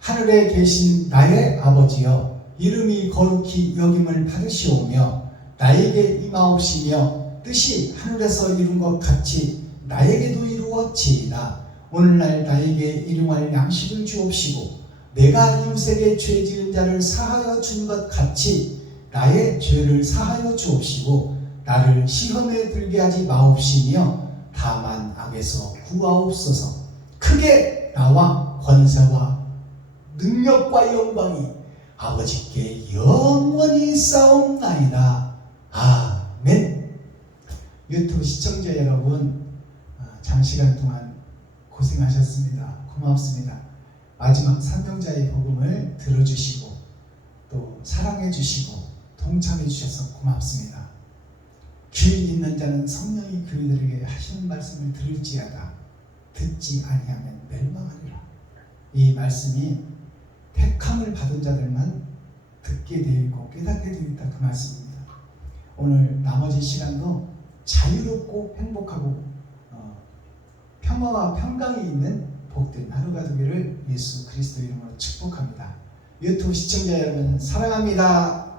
하늘에 계신 나의 아버지여, 이름이 거룩히 여김을 받으시오며 나에게 임하옵시며 뜻이 하늘에서 이룬 것 같이 나에게도 이루어지이다. 오늘날 나에게 일용할 양식을 주옵시고 내가 이웃에게 죄 지은 자를 사하여 준 것 같이 나의 죄를 사하여 주옵시고 나를 시험에 들게 하지 마옵시며 다만 악에서 구하옵소서. 크게 나와 권세와 능력과 영광이 아버지께 영원히 싸움나이다. 아멘. 유튜브 시청자 여러분, 장시간 동안 고생하셨습니다. 고맙습니다. 마지막 삼명자의 복음을 들어주시고 또 사랑해 주시고 동참해 주셔서 고맙습니다. 귀 있는 자는 성령이 그들에게 하시는 말씀을 들을지어다 듣지 아니하면 멸망하리라. 이 말씀이 택함을 받은 자들만 듣게 되어 있고 깨닫게 되어 있다 그 말씀입니다. 오늘 나머지 시간도 자유롭고 행복하고 평화와 평강이 있는 복된 하루가 되기를 예수 그리스도 이름으로 축복합니다. 유튜브 시청자 여러분 사랑합니다.